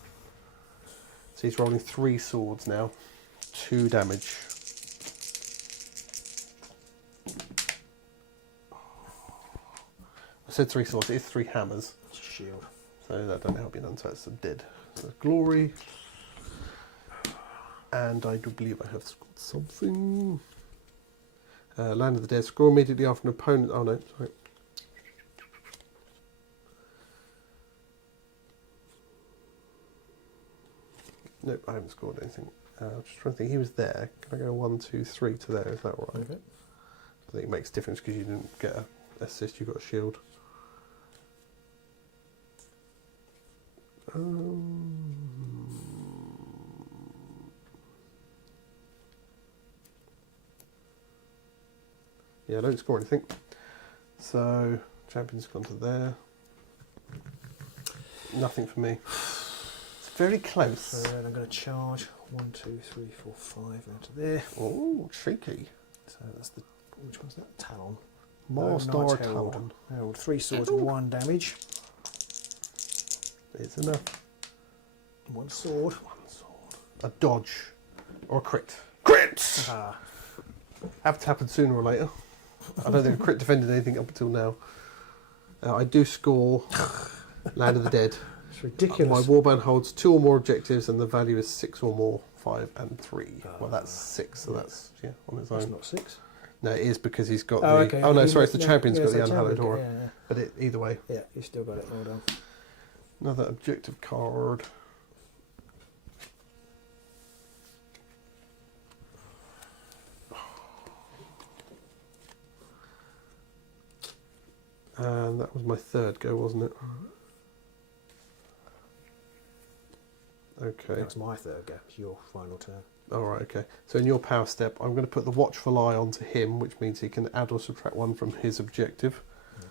So he's rolling 3 swords now. 2 damage. I said 3 swords, it's 3 hammers. It's a shield. So that don't help you none, so it's dead. So glory. And I do believe I have something. Land of the Dead. Scroll immediately after an opponent. Oh no, sorry. Nope, I haven't scored anything. I'm just trying to think. He was there. Can I go 1, 2, 3 to there? Is that right? Okay. I think it makes a difference because you didn't get an assist. You got a shield. Yeah, I don't score anything. So champion's gone to there. Nothing for me. It's very close. So then I'm going to charge 1, 2, 3, 4, 5 out of there. Oh, cheeky. So that's the, which one's that? Talon. Marstar Talon. Herald. 3 swords, 1 damage. It's enough. 1 sword. 1 sword. A dodge. Or a crit. Crit! Ah. Have to happen sooner or later. I don't think a crit defended anything up until now. I do score Land of the Dead. It's ridiculous. My warband holds 2 or more objectives and the value is 6 or more, 5 and 3. Well, that's 6, so that's on its own. That's not 6. No, it is because he's got Oh, the... okay. Oh, no, sorry, it's the champion's got it's the the Unhallowed champion, Aura. yeah. But either way. Yeah, you still got it. Well done. Another objective card. And that was my 3rd go, wasn't it? Okay. That was my 3rd go. It's your final turn. All right, okay. So in your power step, I'm going to put the Watchful Eye onto him, which means he can add or subtract 1 from his objective. Okay.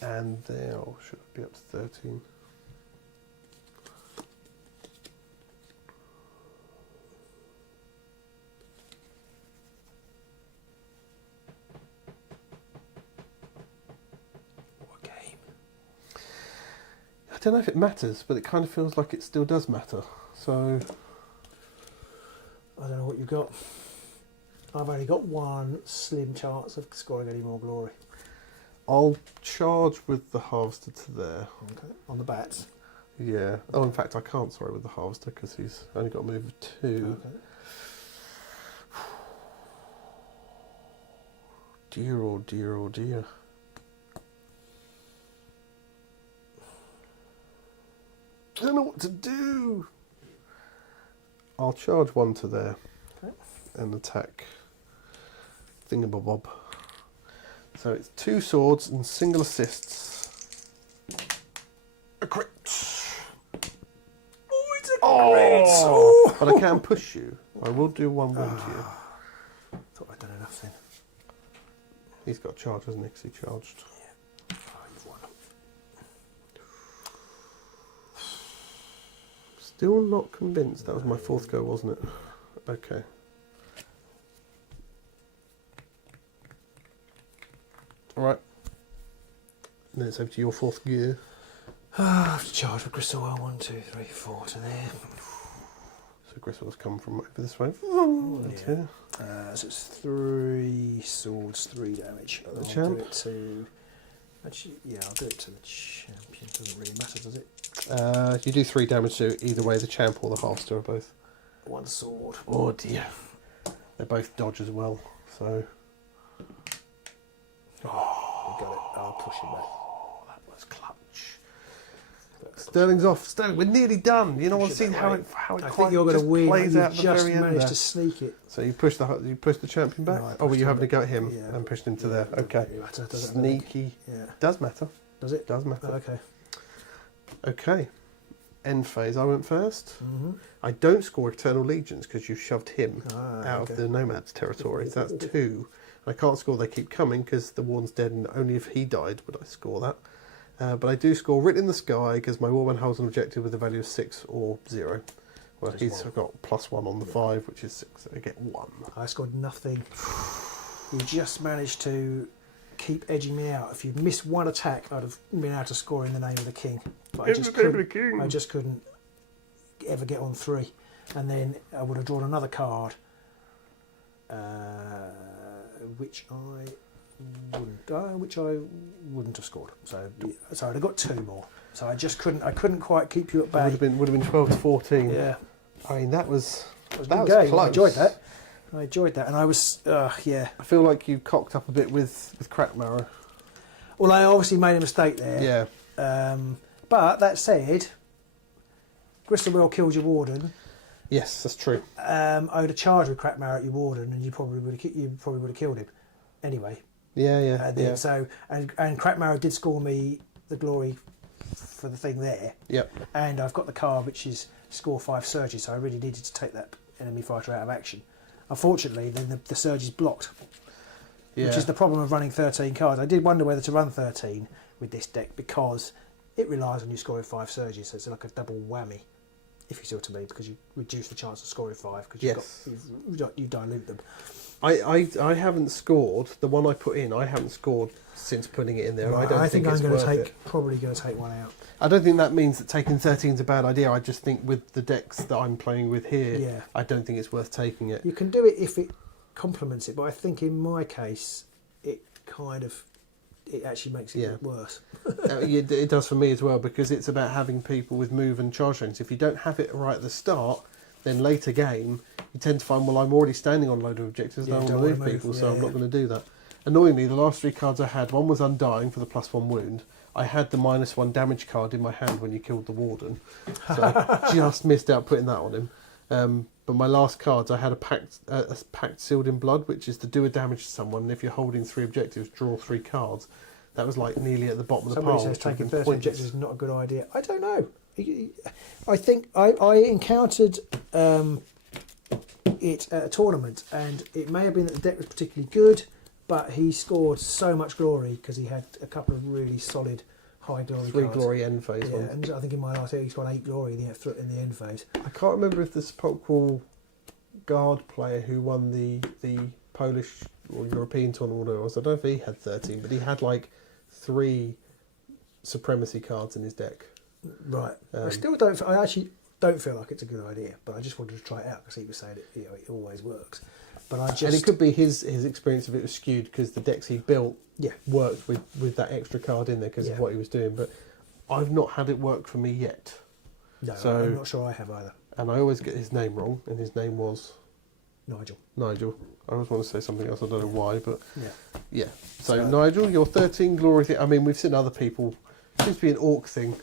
And there, should be up to 13. I don't know if it matters, but it kind of feels like it still does matter. So I don't know what you've got. I've only got 1 slim chance of scoring any more glory. I'll charge with the Harvester to there. Okay. On the bats. Yeah. Oh, in fact, I can't, sorry, with the Harvester because he's only got a move of 2. Okay. Dear, oh dear, oh dear. I don't know what to do. I'll charge 1 to there. Okay. And attack Thingambob. So it's 2 swords and single assists. A crit. Oh, it's a crit! Oh. But I can push you. I will do 1 wound to you. Thought I'd done enough then. He's got charge, hasn't he? 'Cause he charged. Yeah. Oh, you've won. Still not convinced. That was my 4th go, wasn't it? Okay. Alright. Then it's over to your 4th gear. I have to charge with Crystal. 1, 2, 3, 4 to there. So Gristle's come from over this way. That's Yeah. here. So it's 3 swords, 3 damage. The I'll champ? do it to... Actually, yeah, I'll do it to the champion. Doesn't really matter, does it? You do 3 damage to either way, the champ or the Harvester are both. 1 sword. Oh dear. They're both dodge as well, so... Oh, we got it. I'll push him back. Oh, that was clutch. Sterling's off. Sterling, we're nearly done. You know, I've seen how it I quite think you're going to just win. plays You've out at the just very end managed there. to sneak it. So you push the champion back? No, I Oh, were pushed you him having a back. go at him Yeah. and pushed him to Yeah, there? it doesn't Okay. really matter, does it? Sneaky. Yeah. Does matter. Does it? Does matter. Oh, okay. Okay. End phase. I went first. Mm-hmm. I don't score Eternal Legions because you shoved him Ah, out okay. of the Nomad's territory. So that's 2. I can't score They Keep Coming because the Warden's dead and only if he died would I score that. But I do score Written in the Sky because my Warband holds an objective with a value of 6 or 0. Well, Just he's 1. got +1 on the 5, which is 6, so I get 1. I scored nothing. You just managed to keep edging me out. If you'd missed one attack, I'd have been able to score in the name of the king. But I just couldn't ever get on 3. And then I would have drawn another card, which I wouldn't have scored. So I'd have got 2 more. So I just couldn't. I couldn't quite keep you at bay. Would have been 12 to 14. Yeah. I mean, that was close. I enjoyed that, and I was yeah. I feel like you cocked up a bit with Crackmarrow. Well, I obviously made a mistake there. Yeah. But that said, Gristlewell killed your warden. Yes, that's true. I would have charged with Crackmarrow at your warden, and you probably would have killed him. Anyway. Yeah. Then, so and Crackmarrow did score me the glory for the thing there. Yep. And I've got the card which is score 5 surges, so I really needed to take that enemy fighter out of action. Unfortunately, then the surge is blocked, which is the problem of running 13 cards. I did wonder whether to run 13 with this deck because it relies on you scoring 5 surges, so it's like a double whammy, if you see what I mean, because you reduce the chance of scoring 5 because you dilute them. I haven't scored the one I put in. I haven't scored since putting it in there. Right, I think I'm going to probably going to take one out. I don't think that means that taking 13 is a bad idea. I just think with the decks that I'm playing with here, I don't think it's worth taking it. You can do it if it complements it, but I think in my case, it actually makes it worse. It does for me as well, because it's about having people with move and charge range. If you don't have it right at the start, then later game, you tend to find, well, I'm already standing on a load of objectives, I don't want to move people, so I'm not going to do that. Annoyingly, the last 3 cards I had, one was Undying for the +1 wound. I had the -1 damage card in my hand when you killed the warden, so just missed out putting that on him. But my last cards, I had a pact sealed in blood, which is to do a damage to someone, and if you're holding 3 objectives, draw 3 cards. That was like nearly at the bottom of the pile. Somebody says taking 30 objectives is not a good idea. I don't know. I think I encountered it at a tournament, and it may have been that the deck was particularly good, but he scored so much glory because he had a couple of really solid high glory 3 cards. glory end phase ones. And I think in my last he's won 8 glory in the end phase. I can't remember if the Sepulchral Guard player who won the Polish or European tournament or was. I don't know if he had 13, but he had like 3 supremacy cards in his deck. Right. I actually don't feel like it's a good idea, but I just wanted to try it out because he was saying it always works. But and it could be his experience of it was skewed because the decks he built worked with that extra card in there because of what he was doing. But I've not had it work for me yet. No, so, I'm not sure I have either. And I always get his name wrong, and his name was Nigel. I always want to say something else. I don't know why, but yeah. So Nigel, your 13 glory thing. I mean, we've seen other people. It seems to be an orc thing.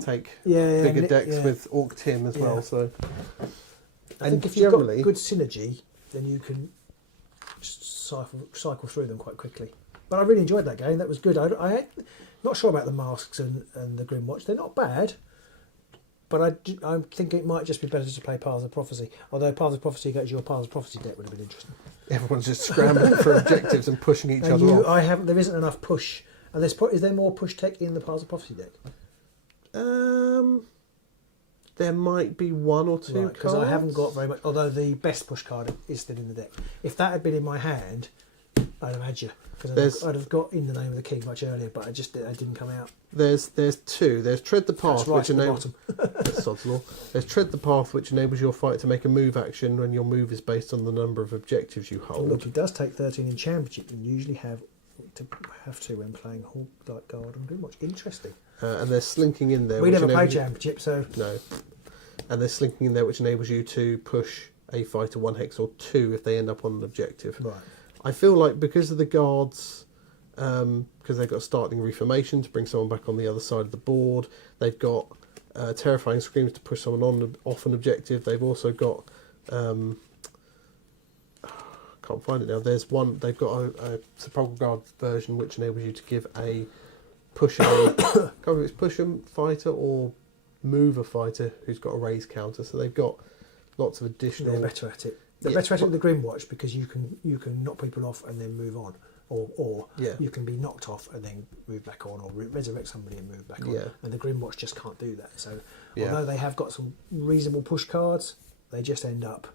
Take bigger decks with Orc Tim as well. So I think if you've got good synergy, then you can just cycle through them quite quickly. But I really enjoyed that game. That was good. I'm not sure about the masks and the Grimwatch. They're not bad, but I think it might just be better to play Paths of Prophecy. Although Paths of Prophecy against your Paths of Prophecy deck would have been interesting. Everyone's just scrambling for objectives and pushing each other off. There isn't enough push. And is there more push tech in the Paths of Prophecy deck? There might be 1 or 2 cards. Because I haven't got very much. Although the best push card is still in the deck. If that had been in my hand, I'd have had you. Because I'd have got In the Name of the King much earlier, but it didn't come out. There's 2. There's Tread the Path, which enables. That's Sod's Law. There's Tread the Path, which enables your fight to make a move action when your move is based on the number of objectives you hold. Look, it does take 13 in Championship, and usually have to when playing Hawk, Dark Guard and Grimwatch. Interesting. And there's Slinking in there. We never played Championship, so no. And there's Slinking in there, which enables you to push a fighter 1 hex or 2 if they end up on an objective. Right. I feel like because of the guards, because they've got Startling Reformation to bring someone back on the other side of the board, they've got Terrifying Screams to push someone off an objective. They've also got can't find it now. There's one. They've got a Sepulchral Guard version which enables you to give a push it's push a fighter or move a fighter who's got a raise counter. So they've got lots of additional. They're better at it. They're better at it with the Grimwatch because you can knock people off and then move on, or you can be knocked off and then move back on, or resurrect somebody and move back on. Yeah. And the Grimwatch just can't do that. So although they have got some reasonable push cards, they just end up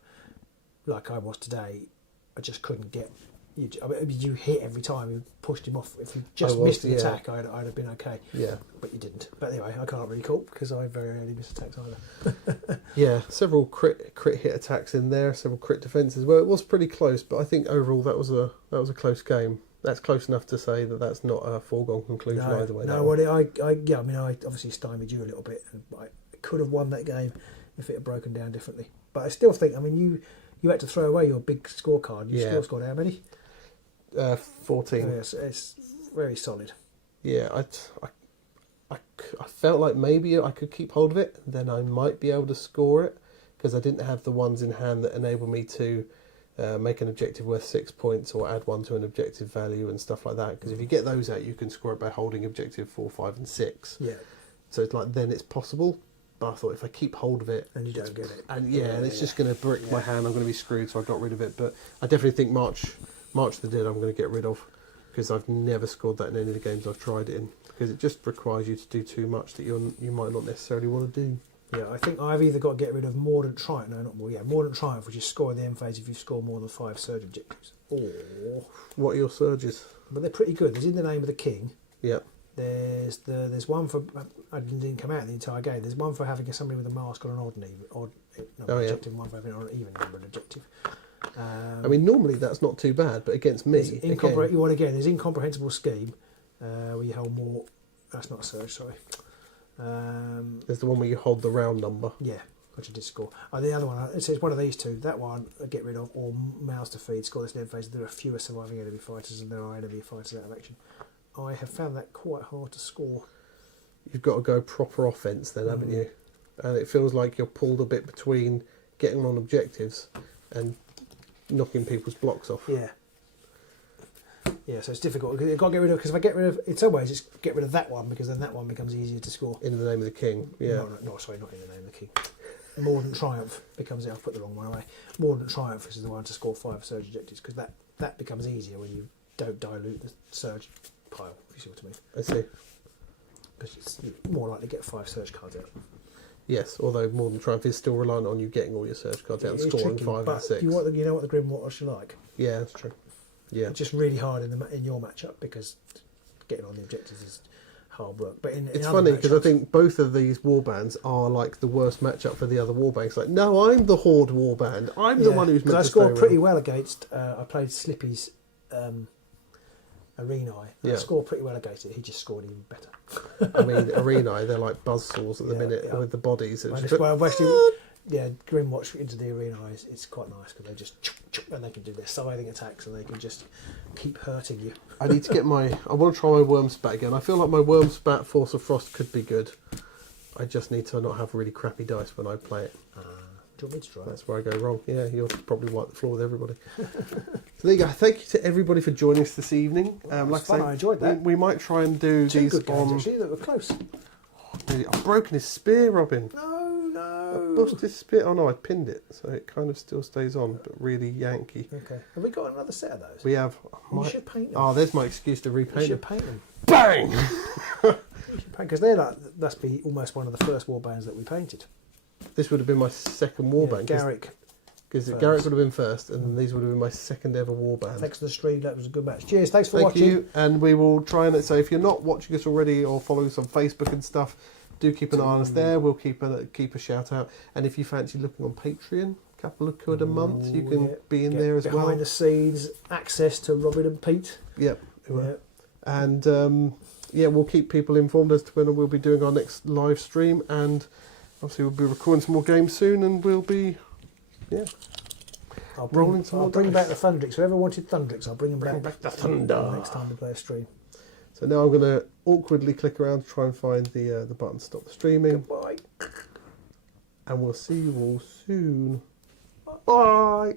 like I was today. I just couldn't get you hit every time you pushed him off. If you just missed an attack, I'd have been okay. Yeah. But you didn't. But anyway, I can't really call because I very rarely miss attacks either. Yeah, several crit hit attacks in there, several crit defences. Well, it was pretty close, but I think overall that was a close game. That's close enough to say that that's not a foregone conclusion either way. No, well, I obviously stymied you a little bit, and I could have won that game if it had broken down differently. But I still think, you had to throw away your big scorecard. You scored how many? 14. Yes, it's very solid. Yeah, I felt like maybe I could keep hold of it, then I might be able to score it, because I didn't have the ones in hand that enable me to make an objective worth 6 points or add one to an objective value and stuff like that. Because if you get those out, you can score it by holding objective 4, 5 and 6. Yeah. So it's like, then it's possible. But I thought if I keep hold of it... And you don't get it. And and it's just going to brick my hand. I'm going to be screwed, so I got rid of it. But I definitely think March the Dead I'm going to get rid of, because I've never scored that in any of the games I've tried it in. Because it just requires you to do too much that you might not necessarily want to do. Yeah, I think I've either got to get rid of Mordant Triumph. No, not more. Yeah, Mordant Triumph, which is score in the end phase if you score more than 5 surge objectives. Or... What are your surges? But they're pretty good. There's In the Name of the King. Yeah. There's one for... I didn't come out in the entire game. There's one for having somebody with a mask on an odd number objective, and one for having an even number objective. Normally that's not too bad, but against me... There's Incomprehensible Scheme, where you hold more... That's not a surge, sorry. There's the one where you hold the round number. Yeah, which I did score. The other one, it says one of these two. That one I get rid of, or Mouths to Feed. Score this in end phase. There are fewer surviving enemy fighters, and there are enemy fighters out of action. I have found that quite hard to score. You've got to go proper offence then, haven't you? And it feels like you're pulled a bit between getting on objectives and knocking people's blocks off. Yeah. Yeah, so it's difficult. I've got to get rid of, because if I get rid of, in some ways, it's get rid of that one, because then that one becomes easier to score. In the Name of the King, yeah. No, sorry, not In the Name of the King. Mordant Triumph becomes, I've put the wrong one away. Mordant Triumph is the one to score 5 surge objectives, because that becomes easier when you don't dilute the surge pile, if you see what I mean. I see. Because it's more likely to get 5 surge cards out. Yes, although Mordant Triumph is still reliant on you getting all your surge cards out and scoring 5 and 6. You know what the Grimwatch are like? Yeah, that's true. Yeah, it's just really hard in your matchup, because getting on the objectives is hard work. But it's funny because I think both of these warbands are like the worst matchup for the other warbands. Like, no, I'm the Horde warband. I'm the one who's meant to stay I scored pretty well against. I played Slippy's Arenai. I scored pretty well against it. He just scored even better. Arenai, they're like buzzsaws at the minute with the bodies. Grimwatch into the Arenai it's quite nice, because they just and they can do their scything attacks, and they can just keep hurting you. I need to get I want to try my Wormspat again. I feel like my Wormspat Force of Frost could be good. I just need to not have really crappy dice when I play it. Do you want me to try? That's where I go wrong. Yeah, you'll probably wipe the floor with everybody. So there you go. Thank you to everybody for joining us this evening. I enjoyed that. We might try and do these good games, actually, that were close. I've broken his spear, Robin. No. I busted his spear. Oh no, I pinned it, so it kind of still stays on, but really Yankee. Okay. Have we got another set of those? We have. You should paint them. Oh, there's my excuse to repaint them. You should paint them. Bang! Because that's be almost one of the first warbands that we painted. This would have been my second warband. Garrick. Because Garrick would have been first, and these would have been my second ever warband. Thanks for the stream. That was a good match. Cheers. Thanks for watching. Thank you. And we will try and... So if you're not watching us already or following us on Facebook and stuff, do keep an eye on us there. We'll keep a shout out. And if you fancy looking on Patreon, a couple of quid a month, you can be in there as well. Behind the scenes, access to Robin and Pete. Yep. And we'll keep people informed as to when we'll be doing our next live stream. And obviously we'll be recording some more games soon, and we'll be, I'll bring back the Thundrix. Whoever wanted Thundrix, I'll bring them back. Bring back the Thunder. Next time we play a stream. So now I'm going to awkwardly click around to try and find the button to stop the streaming. Goodbye. And we'll see you all soon. Bye.